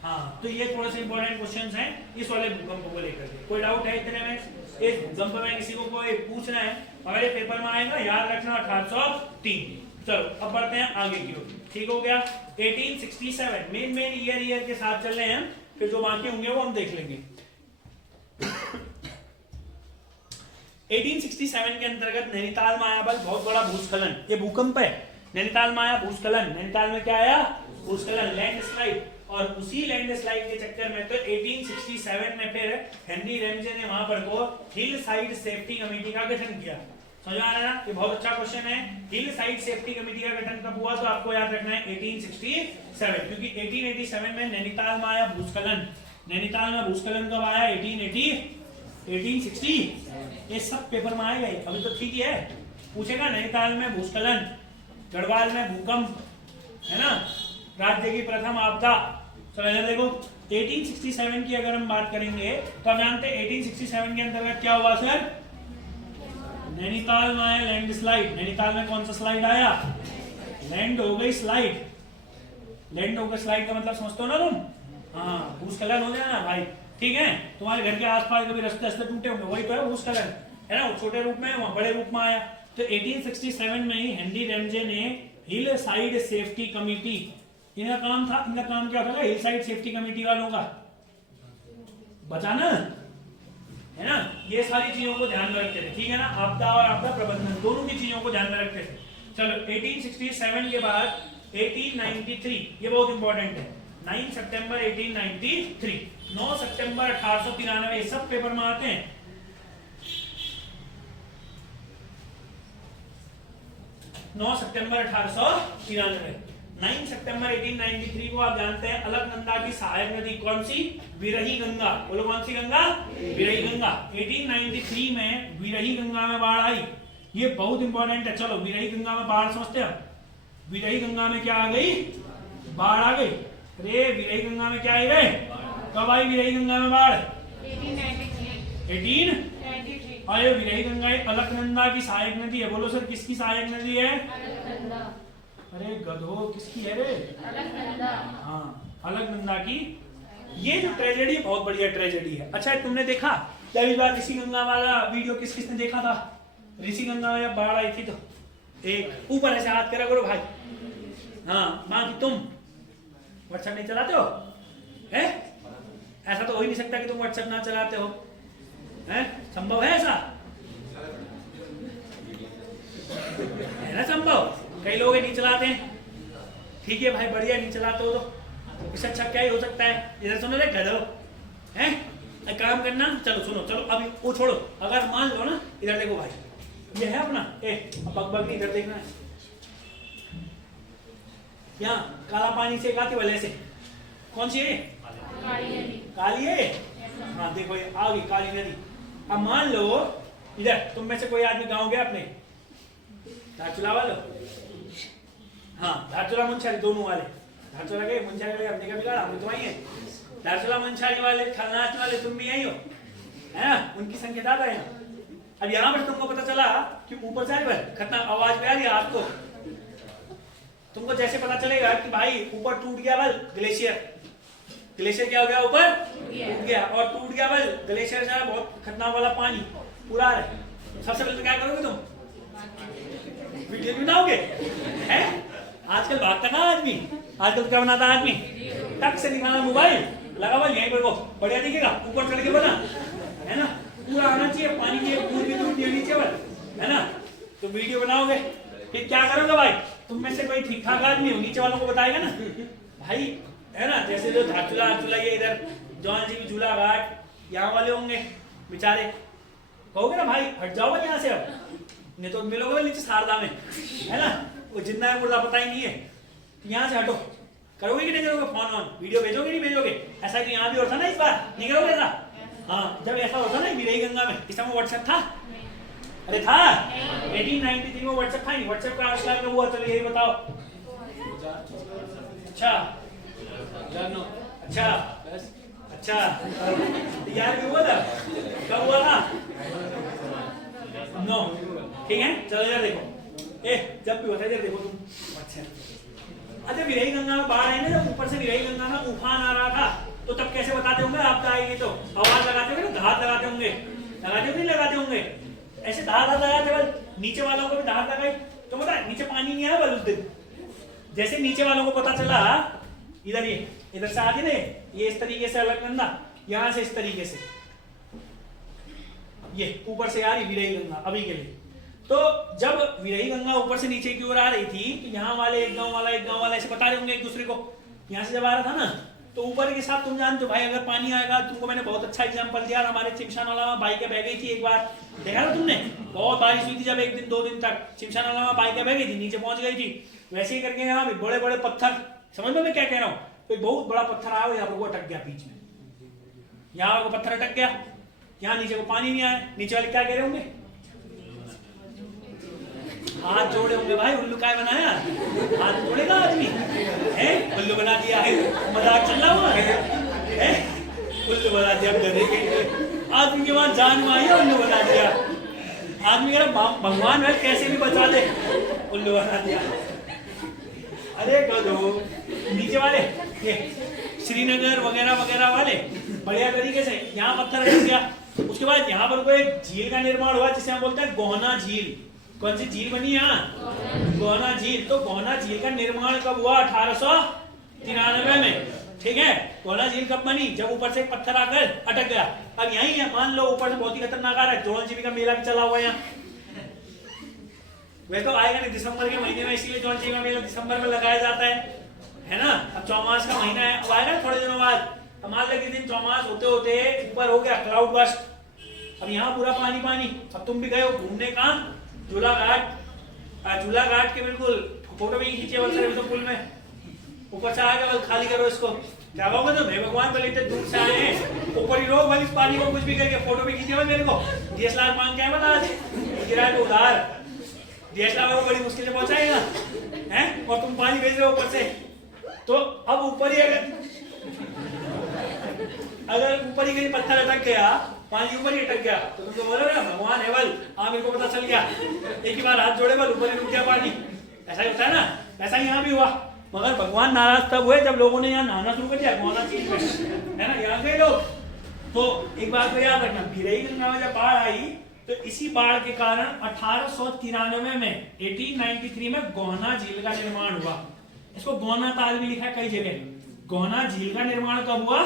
हाँ, तो ये थोड़े से इंपॉर्टेंट क्वेश्चंस हैं इस वाले भूकंप को लेकर के। कोई डाउट है इतने में? इस भूकंप में किसी को कोई पूछना है, हमारे पेपर में आएगा, याद रखना 1803। चलो अब बढ़ते हैं आगे की ओर। ठीक हो गया। 1867 मेन ईयर के साथ चल रहे हैं, फिर जो बाकी होंगे वो हम देख लेंगे। 1867 के अंतर्गत नैनीताल में आया बहुत बड़ा भूस्खलन। ये भूकंप है, नैनीताल में आया भूस्खलन। नैनीताल में क्या आया? भूस्खलन, लैंडस्लाइड। और उसी लैंडस्लाइड के चक्कर में तो 1867 में फिर हेनरी रैमजे ने वहां पर को हिल साइड सेफ्टी कमेटी का गठन किया। समझ आ रहा है? ये बहुत अच्छा क्वेश्चन है। हिल साइड सेफ्टी कमेटी का गठन कब हुआ? तो आपको याद रखना है 1867, क्योंकि 1887 में नैनीताल में आया भूस्खलन। नैनीताल में भूस्खलन कब आया? 1860। ये सब पेपर में आएगा, अभी तो ठीक ही है। पूछेगा नैनीताल में भूस्खलन, गढ़वाल में भूकंप, है ना, राज्य की प्रथम आपदा। चलो इधर देखो 1867 की अगर हम बात करेंगे तो हम जानते हैं 1867 के अंतर्गत क्या हुआ सर? नैनीताल में आया लैंडस्लाइड। नैनीताल में कौन सा स्लाइड आया? लैंड हो गई स्लाइड। लैंड हो गई स्लाइड का मतलब समझते हो ना तुम? हाँ, भूस्खलन हो जाना भाई, ठीक है। तुम्हारे घर के आसपास कभी रास्ते रास्ते टूटे होंगे, वही तो है भूस्खलन, है ना। छोटे रूप में, वहां बड़े रूप में आया। तो 1867 में ही हेनरी रैमजे ने हिल साइड सेफ्टी कमेटी, इनका काम था, इनका काम क्या होता था? हिल साइड सेफ्टी कमेटी वालों का बचाना, है ना। ये सारी चीजों को ध्यान में रखते थे, ठीक है ना। आपदा और आपदा प्रबंधन दोनों की चीजों को ध्यान में रखते थे। चलो 1867 के बाद 1893, ये बहुत इंपॉर्टेंट है। 9 सितंबर 1893, 9 सितंबर 1893, ये सब पेपर में आते हैं। 9 सितंबर 1893, 9 सितंबर 1893 को आप जानते हैं अलकनंदा की सहायक नदी कौन सी? विरही गंगा। बोलो कौन सी गंगा? विरही गंगा। 1893 में विरही गंगा में बाढ़ आई, ये बहुत इंपॉर्टेंट है। चलो विरही गंगा में बाढ़ समझते हैं। विरही गंगा में क्या आ गई? बाढ़ आ गई। अरे विरही गंगा में क्या आई गए? कब आई विरही गंगा में बाढ़? 1893। और ये विरही गंगा अलकनंदा की सहायक नदी है। बोलो सर किसकी सहायक नदी है? अलकनंदा। अरे गधो, किसकी है रे? अलकनंदा। हाँ, अलकनंदा की। ये जो ट्रेजेडी है बहुत बढ़िया ट्रेजेडी है। अच्छा तुमने देखा जब इस बार ऋषि गंगा वाला वीडियो किस किसने देखा था? ऋषि गंगा में जब बाढ़ आई थी तो एक ऊपर ऐसे हाथ करा करो भाई। हाँ, बाकी तुम व्हाट्सएप नहीं चलाते हो? है ऐसा तो हो ही नहीं सकता कि तुम व्हाट्सएप ना चलाते हो, है? संभव है ऐसा? है ना संभव? कई लोग नहीं चलाते हैं, ठीक है भाई, बढ़िया। नहीं चलाते हो तो इससे अच्छा क्या ही हो सकता है? इधर सुनो रे गधो, हैं? एक काम करना, चलो सुनो, चलो अभी वो छोड़ो। अगर मान लो ना, इधर देखो भाई, ये है अपना, बग नहीं, इधर देखना है। यहाँ काला पानी से गाती वाले से कौन सी है? काली है। हाँ देखो ये आ गई काली नदी। अब मान लो इधर तुम में से कोई आदमी गाँव गया अपने धारचूला वालों, हाँ धारचूला मुंशारी दोनों वाले, धारचूला के मुंशारी वाले हमने कभी लड़ा, हम तो वही है। धारचूला मुंशारी वाले, खलनाच वाले तुम भी यही हो, है ना। उनकी संख्या ज्यादा है। अब यहाँ पर तुमको पता चला कि ऊपर से खतना आवाज पे आ रही है आपको। तुमको जैसे पता चलेगा कि भाई ऊपर टूट गया बल ग्लेशियर, ग्लेशियर क्या हो गया? ऊपर टूट गया और टूट गया बल ग्लेशियर से बहुत खतरनाक वाला पानी पूरा आ रहा है। सबसे पहले तो क्या करोगे तुम? वीडियो बनाओगे, हैं? आजकल भागता ना आदमी, आजकल क्या बनाता आदमी? टक से निकाला मोबाइल, लगा हुआ यहीं पर, वो बढ़िया दिखेगा, ऊपर चढ़ के बना, है ना। पूरा आना चाहिए, पानी की एक बूंद भी टूटनी होनी चाहिए, है ना। तो वीडियो बनाओगे, फिर क्या करोगे भाई? तुम में से कोई ठीक ठाक आदमी हो, नीचे वालों को बताएगा ना भाई, है ना। जैसे जो धारचूला ये इधर जॉन जी झूला घाट यहाँ वाले होंगे बेचारे, कहोगे ना भाई हट जाओ यहाँ से, अब नहीं तो मिलोगे नीचे शारदा में, है ना। वो जितना है मुर्दा पता ही नहीं है, यहाँ से हटो। करोगे कि नहीं करोगे? फोन ऑन वीडियो भेजोगे नहीं भेजोगे? ऐसा कि यहाँ भी होता ना, इस बार नहीं करोगे ऐसा? हाँ, जब ऐसा होता ना विरही गंगा में, इस समय व्हाट्सएप था? अरे था 1893 में व्हाट्सएप था नहीं। व्हाट्सएप का आविष्कार कब हुआ? चलो यही बताओ। अच्छा अच्छा अच्छा, यार भी हुआ था? कब हुआ था? नो, ठीक है। चलो यार देखो, जब भी होता है इधर देखो तुम। अच्छा विरही गंगा में बाढ़ आई ना, जब ऊपर से विरही गंगा में उफान आ रहा था, तो तब कैसे बताते होंगे? आपदा आएगी तो आवाज लगाते होंगे ना, धार लगाते होंगे, लगाते होंगे नहीं लगाते होंगे? ऐसे धार लगाते बल, नीचे वालों को भी धार लगाई तो पता है नीचे पानी नहीं आया बल उस दिन। जैसे नीचे वालों को पता चला, इधर ये इधर से आगे ना, ये इस तरीके से अलकनंदा, यहाँ से इस तरीके से, ये ऊपर से आ रही विरही गंगा अभी के लिए। तो जब विरही गंगा ऊपर से नीचे की ओर आ रही थी, तो यहाँ वाले एक गांव वाला ऐसे बता रहे होंगे एक दूसरे को। यहाँ से जब आ रहा था ना, तो ऊपर के साथ तुम जानते हो भाई, अगर पानी आएगा, तुमको मैंने बहुत अच्छा एग्जांपल दिया, हमारे चिमशानाला में बाइकें बह गई थी एक बार, देखा ना तुमने, बहुत बारिश हुई थी जब, एक दिन 2 दिन तक चिमशानाला में बाइकें बह गई थी, नीचे पहुंच गई थी। वैसे ही करके यहाँ भी बड़े बड़े पत्थर, समझ में मैं क्या कह रहा हूँ, कोई बहुत बड़ा पत्थर आया, यहाँ पर वो अटक गया बीच में, यहाँ पर पत्थर अटक गया, यहाँ नीचे को पानी नहीं आया, नीचे वाले क्या कह रहे होंगे, हाथ जोड़े होंगे भाई, उल्लू काय बनाया, हाथ जोड़ेगा आदमी है, उल्लू बना दिया है, मजाक चल रहा हुआ है, उल्लू बना दिया गधे के आदमी के बाद जान में आई, उल्लू बना दिया आदमी, भगवान है कैसे भी बचा दे, उल्लू बना दिया। अरे गधो, नीचे वाले ये श्रीनगर वगैरह वगैरह वाले बढ़िया तरीके से यहाँ पत्थर रख दिया। उसके बाद यहाँ पर कोई झील का निर्माण हुआ जिसे हम बोलते हैं गोहना झील। कौन सी झील बनी यहाँ, गोहना झील। तो गोहना झील का निर्माण कब हुआ, 1893 में, ठीक है। गोहना झील कब बनी, जब ऊपर से एक पत्थर आकर अटक गया। अब यही है, मान लो ऊपर से बहुत ही खतरनाक आ रहा है, जौलजीबी का मेला भी चला हुआ है यहाँ, वैसे तो आएगा नहीं दिसंबर के महीने में, इसलिए जौलजीबी का मेला दिसंबर में लगाया जाता है ना। अब चौमास का महीना है, अब आएगा थोड़े दिनों बाद, मान लो किस दिन चौमास होते होते ऊपर हो गया क्लाउड बस्ट, अब यहाँ पूरा पानी पानी। अब तुम भी गए हो घूमने कहाँ, झूला घाट, झूला घाट के बिल्कुल फोटो भी खींचे बल तो पुल में ऊपर से आगे, बल खाली करो इसको, क्या कहोगे तुम, हे भगवान बोले इतने दूर से आए हैं, ऊपर ही रोक भले इस पानी को, कुछ भी करके फोटो भी खींचे मेरे को, DSLR मांग के आए बता आज किराए को उधार, DSLR को बड़ी मुश्किल से पहुंचाएगा हैं, और तुम पानी भेज रहे हो ऊपर से। तो अब ऊपर ही अगर ऊपर ही कहीं पत्थर अटक गया, पानी ऊपर ही अटक गया, तो तुम तो बोलोगे ना भगवान है बल, हाँ मेरे को पता चल गया, एक ही बार हाथ जोड़े बल ऊपर ही रुक गया पानी, ऐसा ही होता है ना। ऐसा ही यहाँ भी हुआ, मगर भगवान नाराज तब हुए जब लोगों ने यहाँ नहाना शुरू कर दिया गोहना झील में, है ना, यहाँ गए लोग। तो एक बात तो याद रखना, भिरई गंगा में जब बाढ़ आई, तो इसी बाढ़ के कारण 1893 में 1893 में गोहना झील का निर्माण हुआ। इसको गोहना ताल भी लिखा है कई जगह। गोहना झील का निर्माण कब हुआ,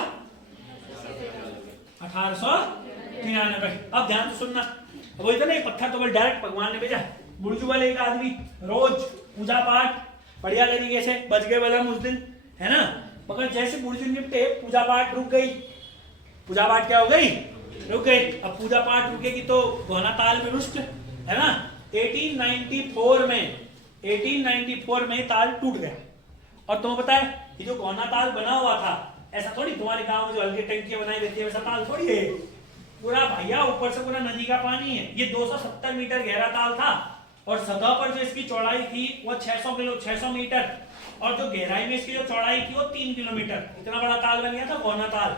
1893। अब ध्यान से सुनना, वही तो नहीं, पत्थर तो डायरेक्ट भगवान ने भेजा। बुर्जू वाले एक आदमी रोज पूजा पाठ बढ़िया तरीके से बच गए बलम उस दिन, है ना, मगर जैसे बुर्जू निपटे पूजा पाठ रुक गई, पूजा पाठ क्या हो गई, रुक गई। अब पूजा पाठ रुकेगी तो गोहना ताल में रुष्ट, है ना। 1894 में ताल टूट गया। और तुम्हें पता है ये जो गोहना ताल बना हुआ था, ऐसा थोड़ी तुम्हारे गांव में जो हल्की टंकियां बनाई देती है वैसा ताल थोड़ी है, पूरा भैया ऊपर से पूरा नदी का पानी है। ये 270 मीटर गहरा ताल था, और सतह पर जो इसकी चौड़ाई थी वो 600 मीटर, और जो गहराई में इसकी जो चौड़ाई थी वो 3 किलोमीटर। इतना बड़ा ताल बन गया था गोहना ताल।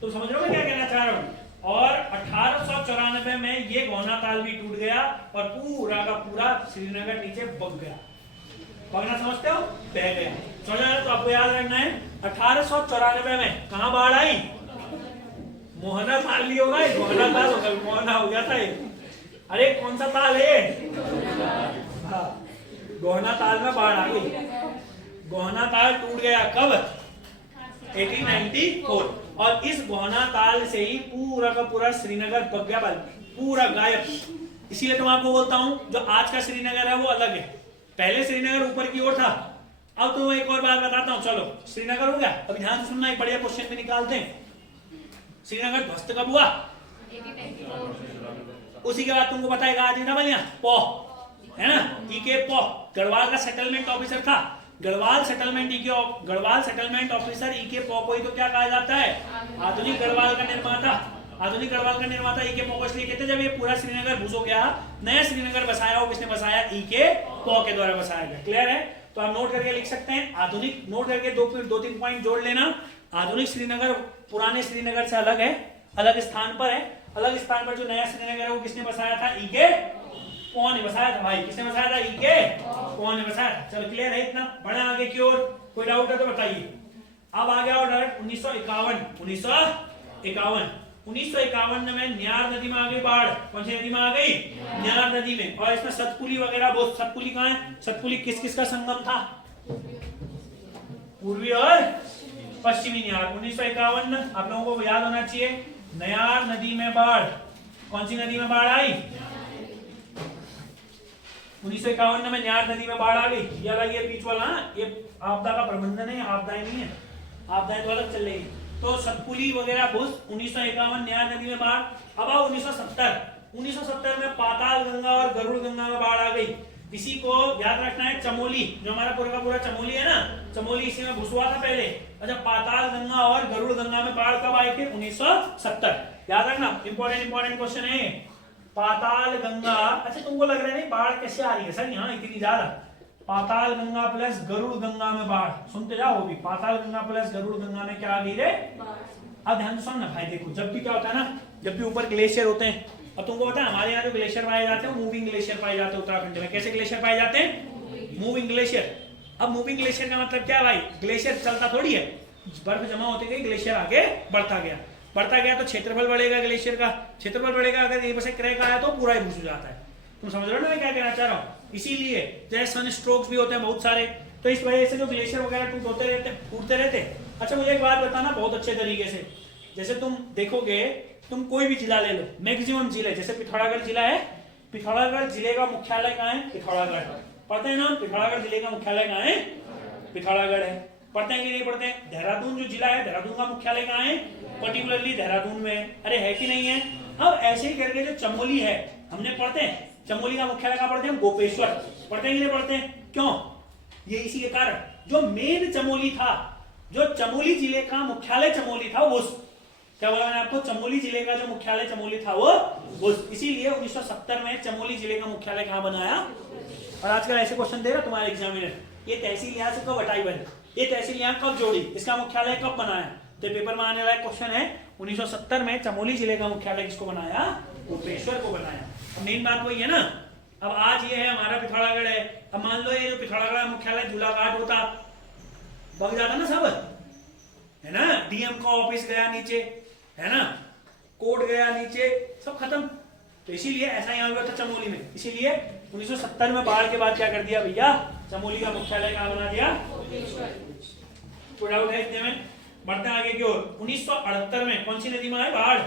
तो समझ रहे हो मैं क्या कहना चाह रहा हूँ। और 1894 में ये गोहना ताल भी टूट गया, और पूरा का पूरा श्रीनगर नीचे बग गया। बगना समझते हो, बह गया। समझ, तो आपको याद रखना है 1894 में कहाँ बाढ़ आई, मोहना ताल ली होगा, गोहना ताल होगा, मोहना हो गया था ये। अरे कौन सा ताल है, गोहना ताल में बाढ़ आ गई। गोहना ताल टूट गया कब, 1894। और इस गोहना ताल से ही पूरा का पूरा श्रीनगर बग गया, पूरा गायब। इसीलिए तो मैं आपको बोलता हूं, जो आज का श्रीनगर है वो अलग है। पहले श्रीनगर ऊपर की ओर था। अब तो एक और बात बताता हूं, चलो श्रीनगर हो गया। अब ध्यान से सुनना, एक बढ़िया क्वेश्चन में निकालते हैं। श्रीनगर ध्वस्त कब हुआ, उसी के बाद तुमको बताएगा आज ना बलिया पौ, है ना, ईके पौ गढ़वाल का सेटलमेंट ऑफिसर था। गढ़वाल सेटलमेंट ऑफिसर ईके पौ को ही तो क्या कहा जाता है, आधुनिक गढ़वाल का निर्माता। आधुनिक गढ़वाल का निर्माता ईके पौ को इसलिए कहते, जब ये पूरा श्रीनगर भूस हो गया, नया श्रीनगर बसाया हो, किसने बसाया, ईके पौ के द्वारा बसाया गया। क्लियर है, तो आप नोट करके लिख सकते हैं। आधुनिक नोट करके 2-3 पॉइंट जोड़ लेना। आधुनिक श्रीनगर पुराने श्रीनगर से अलग है, अलग स्थान पर है। अलग स्थान पर जो नया श्रीनगर है वो किसने बसाया था, ईके पौ ने बसाया था। भाई किसने बसाया था, ईके पौ ने बसाया था। चलो क्लियर है इतना, बढ़े आगे की ओर। कोई डाउट है तो बताइए। अब आ गया ऑर्डर 1951 में न्यार नदी में आ गई बाढ़। कौन सी नदी में आ गई, न्यार नदी में। और इसमें सतपुली वगैरह बहुत, सतपुली कहाँ है, सतपुली किस किस का संगम था, पूर्वी और पश्चिमी न्यार। 1951 आप लोगों को याद होना चाहिए, न्यार नदी में बाढ़। कौन सी नदी में बाढ़ आई, 1951 में न्यार नदी में बाढ़ आ गई। ये अलग, ये बीच वाला, ये आपदा का प्रबंधन है, आपदा नहीं है। आपदाएं तो अलग चल रही। तो सतपुली वगैरह भुज 1951 न्याय नदी में बाढ़। अब आओ 1970 में पाताल गंगा और गरुड़ गंगा में बाढ़ आ गई। इसी को याद रखना है, चमोली जो हमारा पूरा का पूरा चमोली है ना, चमोली इसी में घुसवा था पहले। अच्छा, पाताल गंगा और गरुड़ गंगा में बाढ़ कब आए थे? 1970। याद रखना, इंपॉर्टेंट क्वेश्चन है पाताल गंगा। अच्छा तुमको लग रहा है नहीं बाढ़ कैसे आ रही है सर यहाँ इतनी ज्यादा? पाताल गंगा प्लस गरुड़ गंगा में बाढ़, सुनते जाओ भी, पाताल गंगा प्लस गरुड़ गंगा में क्या आ गई रे? अब ध्यान से सुनना भाई, देखो जब भी क्या होता है ना, जब भी ऊपर ग्लेशियर होते हैं, अब तुमको पता है हमारे यहाँ जो ग्लेशियर पाए जाते हैं मूविंग ग्लेशियर पाए जाते हैं उत्तराखंड में। कैसे ग्लेशियर पाए जाते हैं? Moving glacier. अब मूविंग ग्लेशियर का मतलब क्या है भाई? ग्लेशियर चलता थोड़ी है, बर्फ जमा होती गई, ग्लेशियर आगे बढ़ता गया तो क्षेत्रफल बढ़ेगा ग्लेशियर का, क्षेत्रफल बढ़ेगा। अगर ये क्रैक आया तो पूरा ही घुस जाता है। तुम समझ रहे हो ना मैं क्या कहना चाह रहा हूँ? इसीलिए जैसे सन स्ट्रोक्स भी होते हैं बहुत सारे, तो इस वजह से जो ग्लेशियर वगैरह टूटते रहते। अच्छा मुझे एक बात बताना बहुत अच्छे तरीके से, जैसे तुम देखोगे, तुम कोई भी जिला ले लो, मैक्सिमम जिले, जैसे पिथौरागढ़ जिला है, पिथौरागढ़ जिले का मुख्यालय कहाँ है? पिथौरागढ़। पढ़ते हैं ना पिथौरागढ़ जिले का मुख्यालय कहाँ है? पिथौरागढ़ है। पढ़ते हैं कि नहीं पढ़ते हैं? देहरादून जो जिला है, देहरादून का मुख्यालय कहाँ है? पर्टिकुलरली देहरादून में। अरे है कि नहीं है? अब ऐसे ही करके जो चमोली है, हमने पढ़ते हैं चमोली का मुख्यालय कहाँ पढ़ते हैं? गोपेश्वर। पढ़ते हैं कि नहीं पढ़ते हैं? क्यों? ये इसी के कारण, जो मेन चमोली था, जो चमोली जिले का मुख्यालय चमोली था, वो क्या बोला मैंने आपको? चमोली जिले का जो मुख्यालय चमोली था वो इसीलिए 1970 में चमोली जिले का मुख्यालय कहाँ बनाया। और आजकल ऐसे क्वेश्चन दे रहा तुम्हारे एग्जामिनर, ये तहसील यहाँ से कब हटाई बनी, ये तहसील यहाँ कब जोड़ी, इसका मुख्यालय कब बनाया? तो पेपर में आने वाला क्वेश्चन है 1970 में चमोली जिले का मुख्यालय किसको बनाया? गोपेश्वर को बनाया। अब मेन बात वही है ना। अब आज ये है हमारा पिथौरागढ़ है, अब मान लो ये जो पिथौरागढ़ का मुख्यालय झूलाघाट होता, बग जाता ना सब, है ना, डीएम का ऑफिस गया नीचे, है ना, कोर्ट गया नीचे, सब खत्म। तो इसीलिए ऐसा यहाँ हुआ था चमोली में। इसीलिए 1970 में बाढ़ के बाद क्या कर दिया भैया? चमोली का मुख्यालय कहाँ बना दिया? कोई डाउट है इतने में? बढ़ते आगे की ओर। 1978 में कौन सी नदी में आए बाढ़?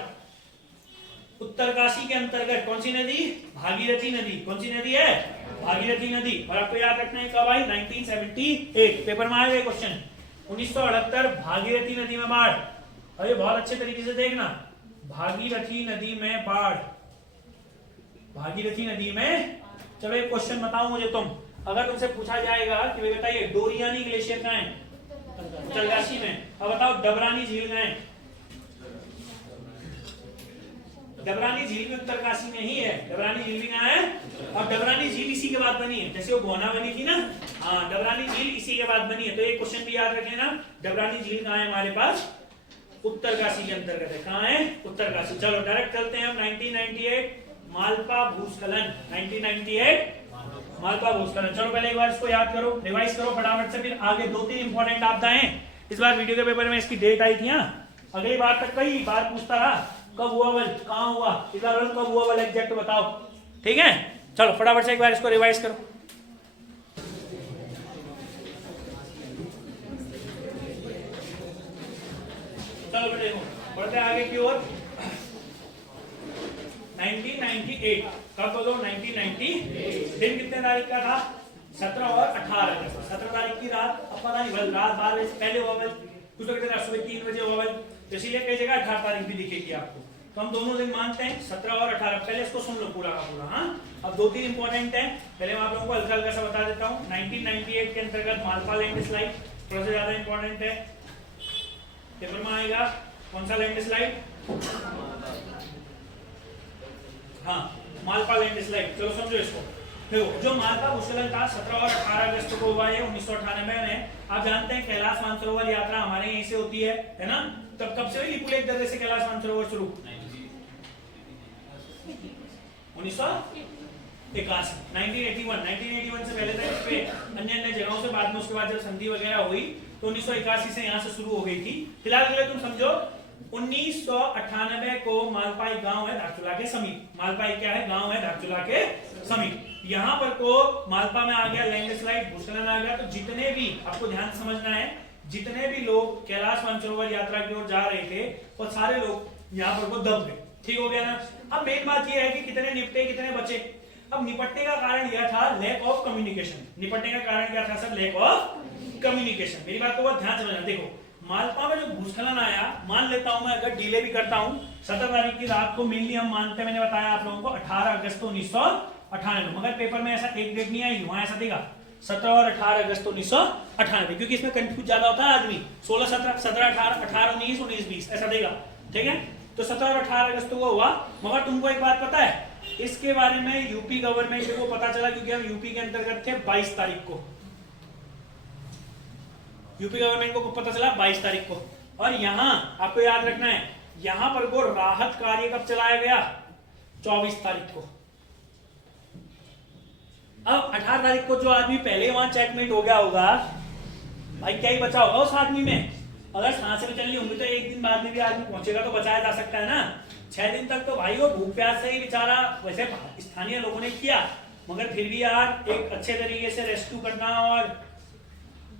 उत्तरकाशी के अंतर्गत कौन सी नदी? भागीरथी नदी। कौन सी नदी है? भागीरथी नदी। और आपको याद रखना है कब आई? 1978। पेपर में आए क्वेश्चन 1978 भागीरथी नदी में बाढ़। अरे बहुत अच्छे तरीके से देखना, भागीरथी नदी में बाढ़, भागीरथी नदी में। चलो एक क्वेश्चन बताओ मुझे तुम, अगर तुमसे पूछा जाएगा कि वे बताइए डोरियानी ग्लेशियर कहाँ है? उत्तरकाशी में। अब बताओ डबरानी झील कहाँ है? डबरानी झील भी उत्तरकाशी में ही है। डबरानी झील भी कहाँ है? और डबरानी झील इसी के बाद बनी है, जैसे वो गोना बनी थी ना, हाँ डबरानी झील इसी के बाद बनी है। तो एक क्वेश्चन भी याद रख लेना, डबरानी झील कहाँ है हमारे पास? उत्तरकाशी के अंतर्गत है। कहाँ है? उत्तरकाशी। चलो डायरेक्ट चलते हैं हम 1998 मालपा भूस्खलन। 1998 मालपा भूस्खलन। चलो पहले एक बार इसको याद करो, रिवाइज करो फटाफट से, फिर आगे 2-3 इंपॉर्टेंट आपदाएं। इस बार वीडियो के पेपर में इसकी डेट आई थी, अगली बार तक कई बार पूछता रहा कब हुआ बल, कहाँ हुआ, इस बार कब हुआ बल एग्जैक्ट बताओ। ठीक है, चलो फटाफट से एक बार इसको रिवाइज करो। चलो बेटे देखो बढ़ते आगे की ओर। 1998 कब बोलो? 1998 दिन कितने तारीख का था? 17 और 18। 17 तारीख की रात, अब पता नहीं बल रात 12 बजे से पहले हुआ बल, कुछ लोग कहते हैं सुबह 3 बजे हुआ बल, इसीलिए कई जगह 18 तारीख भी दिखेगी आपको। तो हम दोनों दिन मानते हैं 17 और 18। पहले इसको सुन लो पूरा का पूरा। हाँ अब 2-3 इंपॉर्टेंट है, पहले मैं आप लोगों को हल्का हल्का सा बता देता हूँ। 1998 के अंतर्गत मालपा लैंडस्लाइड थोड़ा सा ज्यादा इंपॉर्टेंट है, पेपर में आएगा। कौन सा लैंडस्लाइड? हाँ मालपा लैंडस्लाइड। चलो समझो इसको। देखो जो मालपा भूस्खलन था 17 और 18 अगस्त को हुआ है 1998 में। आप जानते हैं कैलाश मानसरोवर यात्रा हमारे यहीं से होती है ना? तब कब से हुई लिपुलेख दर्रे से कैलाश मानसरोवर शुरू? 1981 से पहले तक पे अन्य जगहों से, बाद में उसके बाद जब संधि वगैरह हुई तो 1981 से यहाँ से शुरू हो गई थी। फिलहाल के लिए तुम समझो 1998 को मालपा एक गांव है धारचूला के समीप। मालपा एक क्या है? गांव है धारचूला के समीप। यहाँ पर को मालपा में आ गया लैंडस्लाइड, भूस्खलन आ गया। तो जितने भी आपको ध्यान समझना है, जितने भी लोग कैलाश मानसरोवर यात्रा की ओर जा रहे थे वो सारे लोग यहाँ पर को दब गए। ठीक हो गया ना? अब मेन बात ये है कि कितने निपटे कितने बचे। अब निपटने का कारण यह था लैक ऑफ कम्युनिकेशन। निपटने का कारण क्या था सर? Lack of communication. मेरी बात को बहुत ध्यान समझना। देखो मालपा में जो भूस्खलन आया, मान लेता हूं मैं अगर डिले भी करता हूं, 17 तारीख की रात को मेनली हम मानते हैं, मैंने बताया आप लोगों को 18 अगस्त 1998, मगर पेपर में ऐसा एक डेट नहीं आएगी, वहां ऐसा देगा 17 और 18 अगस्त 1998, क्योंकि इसमें कंफ्यूज ज्यादा होता है आदमी, 16 17 17 18 18 19 19 20 ऐसा देगा, ठीक है। तो 17 और 18 अगस्त को हुआ, मगर तुमको एक बात पता है इसके बारे में यूपी गवर्नमेंट को पता चला, क्योंकि हम यूपी के अंतर्गत थे 22 तारीख को, यूपी गवर्नमेंट को पता चला 22 तारीख को। और यहां आपको याद रखना है, यहां पर वो राहत कार्य कब चलाया गया, 24 तारीख को। अब 18 तारीख को जो आदमी पहले वहां चेकमेट हो गया होगा, भाई क्या ही बचा होगा उस आदमी में, अगर सांसें भी चलनी होंगी तो एक दिन बाद में भी आदमी पहुंचेगा तो बचाया जा सकता है ना। 6 दिन तक तो भाई वो भूख प्यास से ही बेचारा, वैसे स्थानीय लोगों ने किया, मगर फिर भी यार एक अच्छे तरीके से रेस्क्यू करना और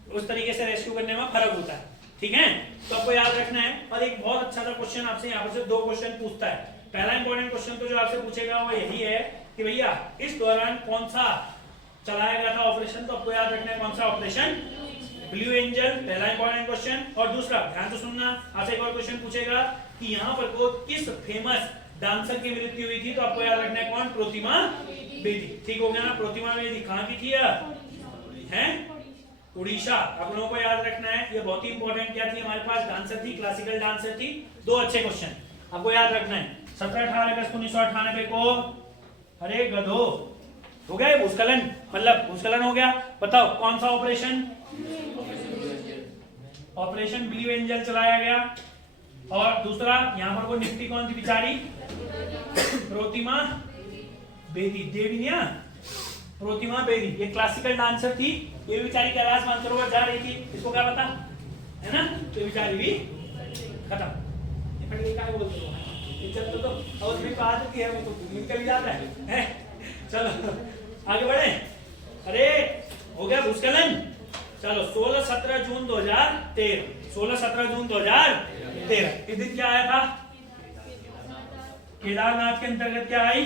उस तरीके से रेस्क्यू करने में फर्क होता है, ठीक है। तो आपको याद रखना है। और एक बहुत अच्छा सा क्वेश्चन आपसे यहाँ पर से 2 क्वेश्चन पूछता है। पहला इंपॉर्टेंट क्वेश्चन तो जो आपसे पूछेगा वो यही है कि भैया इस दौरान कौन सा चलाया गया था ऑपरेशन, तो आपको याद रखना है कौन सा ऑपरेशन, ब्लू एंजल, पहला इंपॉर्टेंट क्वेश्चन। और दूसरा ध्यान से सुनना, आपसे एक और क्वेश्चन पूछेगा कि यहाँ पर को किस फेमस डांसर की मृत्यु हुई थी, तो आपको याद रखना है कौन, प्रोतिमा बेदी, ठीक हो गया ना। प्रोतिमा बेदी कहाँ की थी है, उड़ीसा, आप लोगों को याद रखना है। ये बहुत ही इंपॉर्टेंट क्या थी हमारे पास, डांसर थी, क्लासिकल डांसर थी। 2 अच्छे क्वेश्चन आपको याद रखना है। 17-18 अगस्त 1998 को, अरे गधो हो गया भूस्खलन, मतलब भूस्खलन हो गया, बताओ कौन सा ऑपरेशन, ऑपरेशन ब्लू एंजल चलाया गया। और दूसरा यहाँ पर वो निफ्टी कौन थी बेचारी, प्रोतिमा बेदी, देविनिया प्रोतिमा बेदी, ये क्लासिकल डांसर थी, ये बेचारी कैलाश मानसरोवर जा रही थी, इसको क्या पता है ना, तो बेचारी भी खत्म। क्या बोलते हो, चल तो और भी बात होती है, वो तो निकल जाता है। चलो आगे बढ़े। अरे हो गया भूस्खलन, चलो 16-17 जून 2013, 16-17 जून 2013 इस दिन क्या आया था, केदारनाथ के अंतर्गत क्या आई,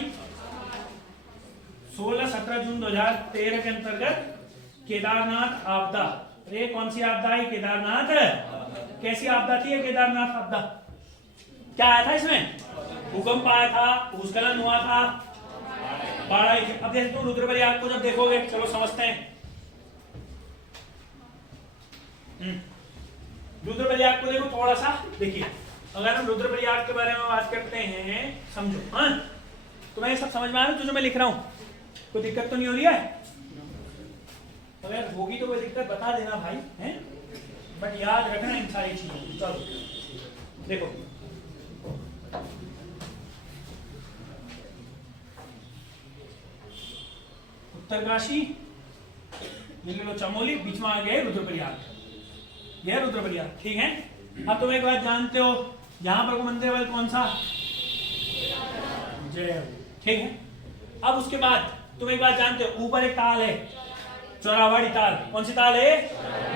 16-17 जून 2013 के अंतर्गत केदारनाथ आपदा। अरे कौन सी आपदा आई, केदारनाथ, कैसी आपदा थी ये केदारनाथ आपदा, क्या आया था इसमें, भूकंप आया था, भूस्खलन हुआ था, बाढ़ आई थी। अब देखो रुद्रप्रयाग को जब देखोगे, चलो समझते हैं। रुद्रप्रयाग को देखो थोड़ा सा देखिए, अगर हम रुद्रप्रयाग के बारे में बात करते हैं, समझो हाँ, तो मैं सब समझ में आ रहा हूँ जो मैं लिख रहा हूँ, कोई दिक्कत तो नहीं हो रही है, अगर होगी तो कोई दिक्कत बता देना भाई, हैं, बट याद रखना इन सारी चीजों। चलो देखो, उत्तरकाशी, ये लो चमोली, बीच में आ गया रुद्रप्रयाग, यह रुद्रप्रयाग, ठीक है। अब तुम एक बात जानते हो, यहाँ पर मंदिर वाले कौन सा, जय, ठीक है। अब उसके बाद तुम एक बात जानते हो, ऊपर एक ताल है, चौरावाड़ी ताल, कौन सी ताल है,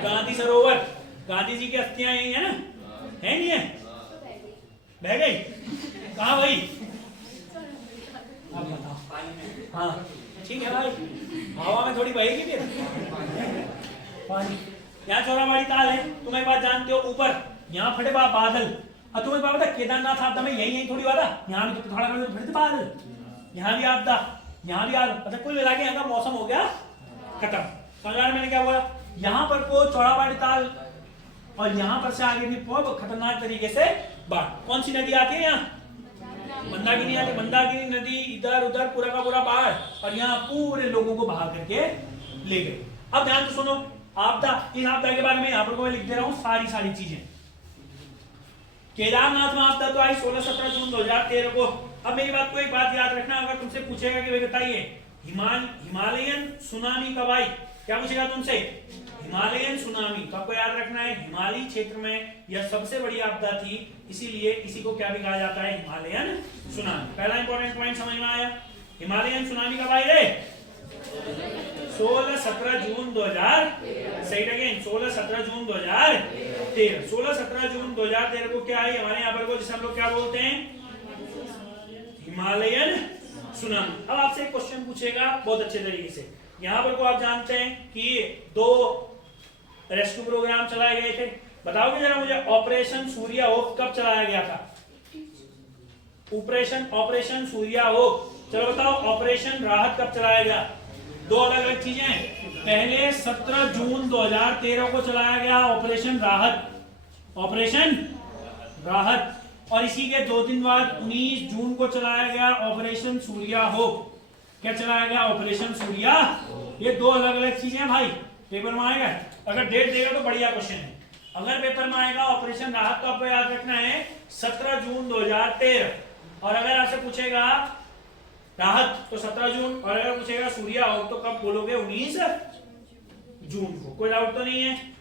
गांधी सरोवर, गांधी जी की अस्थियां यही है ना, है नहीं है, बह गई कहाँ भाई, आप बताओ, हाँ ठीक है भाई, हवा में थोड़ी बहेगी फिर पानी। यहाँ चौरावाड़ी ताल है, तुम एक बात जानते हो, ऊपर यहाँ फटे बादल। अब तुम्हें बात पता केदारनाथ आपदा में यही थोड़ी बात, यहाँ भी तो थोड़ा फटे थे बादल, यहाँ भी आपदा, यहाँ भी आपदा, अच्छा कुल मिला के यहाँ का मौसम हो गया खत्म। समझ रहे मैंने क्या बोला, यहाँ पर को चौरावाड़ी ताल और यहाँ पर से आगे भी बहुत खतरनाक तरीके से बाढ़। कौन सी नदी आती है यहाँ, मंदाकिनी आती, मंदाकिनी नदी इधर उधर पूरा का पूरा बाढ़, और यहाँ पूरे लोगों को बहा करके ले गए। अब ध्यान से सुनो, आपदा, इस आपदा के बारे में यहाँ पर मैं लिख दे रहा हूँ सारी चीजें। केदारनाथ में आपदा तो आई 16-17 जून 2013 को। अब मेरी बात को एक बात याद रखना, अगर तुमसे पूछेगा कि बताइए हिमालयन सुनामी कब आई, क्या पूछेगा तुमसे, हिमालयन सुनामी, तो आपको याद रखना है हिमालयी क्षेत्र में यह सबसे बड़ी आपदा थी, इसीलिए इसी को क्या भी कहा जाता है, हिमालयन सुनामी। पहला इंपॉर्टेंट पॉइंट समझ में आया, हिमालयन सुनामी कब आई रे, 16-17 जून 2000, सही अगेन 16-17 जून 2013, 16-17 जून 2013 को क्या आई हमारे यहाँ पर को, जिसे हम लोग क्या बोलते हैं, हिमालयन सुनामी। अब आपसे एक क्वेश्चन पूछेगा बहुत अच्छे तरीके से, यहाँ पर को आप जानते हैं कि 2 रेस्क्यू प्रोग्राम चलाए गए थे, बताओगे जरा मुझे, ऑपरेशन सूर्या होप कब चलाया गया था? ऑपरेशन सूर्या होप, चलो बताओ ऑपरेशन राहत कब चलाया गया? दो अलग अलग चीजें हैं। पहले 17 जून 2013 को चलाया गया ऑपरेशन राहत, और इसी के 2 दिन बाद 19 जून को चलाया गया ऑपरेशन सूर्या होप। क्या चलाया गया? ऑपरेशन सूर्या। ये दो अलग अलग चीजें हैं भाई, पेपर में आएगा। अगर डेट देगा तो बढ़िया क्वेश्चन है। अगर पेपर में आएगा ऑपरेशन राहत तो आपको याद रखना है 17 जून 2013, और अगर आपसे पूछेगा राहत तो 17 जून, और अगर पूछेगा सूर्या होप तो कब बोलोगे? 19 जून को। कोई डाउट तो नहीं है?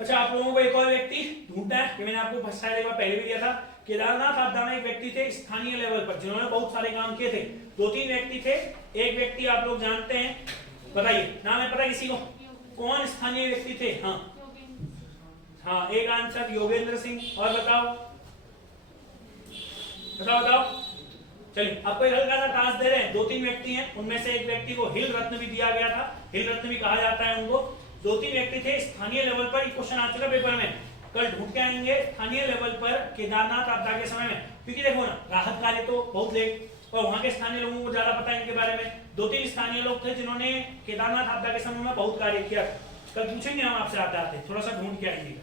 अच्छा, आप लोगों को एक और व्यक्ति ढूंढना है कि मैंने आपको एक बार पहले भी दिया था। केदारनाथ आपदा में एक व्यक्ति थे स्थानीय लेवल पर जिन्होंने बहुत सारे काम किए थे। 2-3 व्यक्ति थे। एक व्यक्ति आप लोग जानते हैं, बताइए नाम है, पता है किसी को? कौन स्थानीय व्यक्ति थे? हाँ, एक आंसर योगेंद्र सिंह। और बताओ चलिए, आपको एक हल्का सा टास्क दे रहे हैं। 2-3 व्यक्ति हैं, उनमें से एक व्यक्ति को हिल रत्न भी दिया गया था। हिल रत्न भी कहा जाता है उनको। 2-3 व्यक्ति थे स्थानीय लेवल पर। ये क्वेश्चन आ चुका पेपर में, कल ढूंढ के आएंगे स्थानीय लेवल पर केदारनाथ आपदा के समय में। क्योंकि देखो ना, राहत कार्य तो बहुत लेट, और वहां के स्थानीय लोगों को ज्यादा पता है इनके बारे में। 2-3 स्थानीय लोग थे जिन्होंने केदारनाथ आपदा के समय में बहुत कार्य किया। कल पूछेंगे हम आपसे आते आते, थोड़ा सा ढूंढ के आएंगे।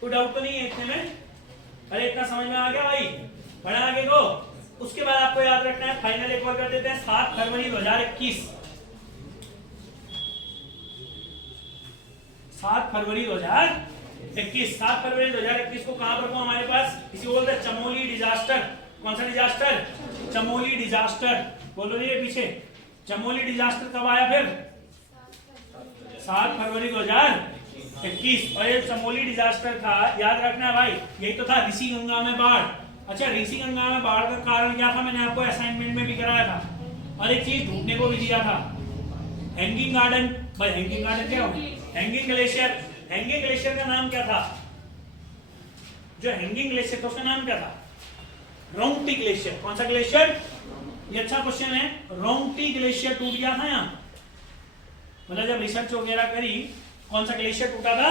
कोई डाउट तो नहीं है इतने में? अरे इतना समझ में आ गया भाई? बढ़ा आगे को। उसके बाद आपको याद रखना है, फाइनल एक और कर देते हैं, 7 फरवरी 2021। 7 फरवरी 2021 को कहां पर को हमारे पास? इसी को बोलते हैं चमोली डिजास्टर। कौन सा डिजास्टर? चमोली डिजास्टर। बोलो ये पीछे, चमोली डिजास्टर कब आया फिर? 7 फरवरी 2021। और ये चमोली डिजास्टर था, याद रखना भाई, यही तो था ऋषि गंगा में बाढ़। अच्छा, ऋषि गंगा में बाढ़ का कारण क्या था? मैंने आपको असाइनमेंट में भी कराया था, और एक चीज ढूंढने को भी दिया था, हैंगिंग गार्डन। भाई हैंगिंग गार्डन क्या हो? Hanging glacier. हैंगिंग ग्लेशियर का नाम क्या था? जो हैंगिंग ग्लेशियर था उसका नाम क्या था? रोंगटी ग्लेशियर। कौन सा ग्लेशियर? ये अच्छा क्वेश्चन है। रोंगटी ग्लेशियर टूट गया था यहाँ, मतलब जब रिसर्च वगैरह करी, कौन सा ग्लेशियर टूटा था?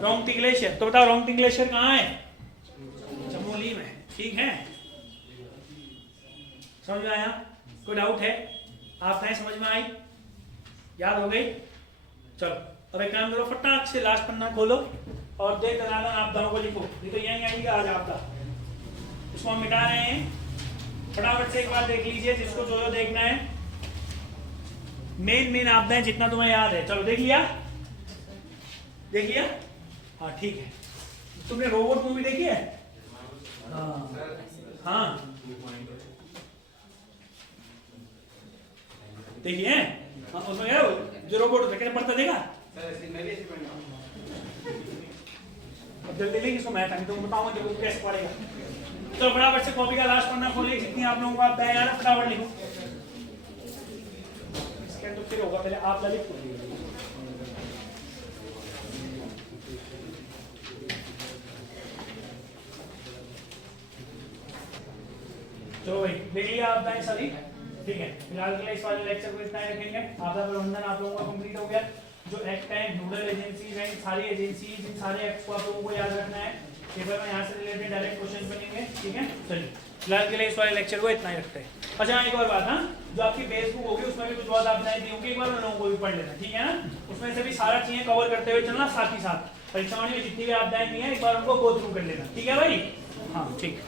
रोंगटी ग्लेशियर। तो बताओ रोंगटी ग्लेशियर कहाँ है? चमोली में। ठीक है, समझ में आया? कोई डाउट है? आप कहें समझ में आई? याद हो गई? चलो अब एक काम करो, फटाक से लास्ट पन्ना खोलो और देख दनादन आपदाओं को लिखो। ये तो यहीं आएगी आज आपदा, इसको हम मिटा रहे हैं। फटाफट से एक बार देख लीजिए, जिसको जो देखना है। मेन आपदाएं जितना तुम्हें याद है, चलो देख लिया? हाँ ठीक है। तुमने रोबोट मूवी देखी है? हाँ देखिए, उसमें यार जो रोबोट होता है पढ़ता देखा? अब जल्दी लेंगे इसको, मैं तो बताऊंगा जब कैसे पढ़ेगा। तो फटाफट से कॉपी का लास्ट पन्ना खोलिए, जितनी आप लोगों को आप याद है फटाफट लिखो। इसके तो फिर होगा, पहले आप ललित खोलिए। तो भाई देख लिया आपदा सभी, ठीक है। फिलहाल के लिए इस वाले लेक्चर को इतना ही रखेंगे। आपदा प्रबंधन आप लोगों का कंप्लीट हो गया। जो एक्ट है, नोडल एजेंसीज हैं, सारी एजेंसीज, इन सारे एक्ट को आप लोगों को याद रखना है। पेपर में यहाँ से रिलेटेड डायरेक्ट क्वेश्चन बनेंगे, ठीक है। चलिए फिलहाल के लिए इस वाले लेक्चर को इतना ही रखते हैं। अच्छा एक और बात, हाँ, जो आपकी फेसबुक होगी उसमें भी कुछ बहुत आपदाएं दी होंगी, एक बार उन लोगों को भी पढ़ लेना, ठीक है ना। उसमें से भी सारा चीजें कवर करते हुए चलना, साथ ही साथ परीक्षाओं में जितनी भी आपदाएं दी हैं एक बार उनको गो थ्रू कर लेना, ठीक है भाई? हाँ ठीक है।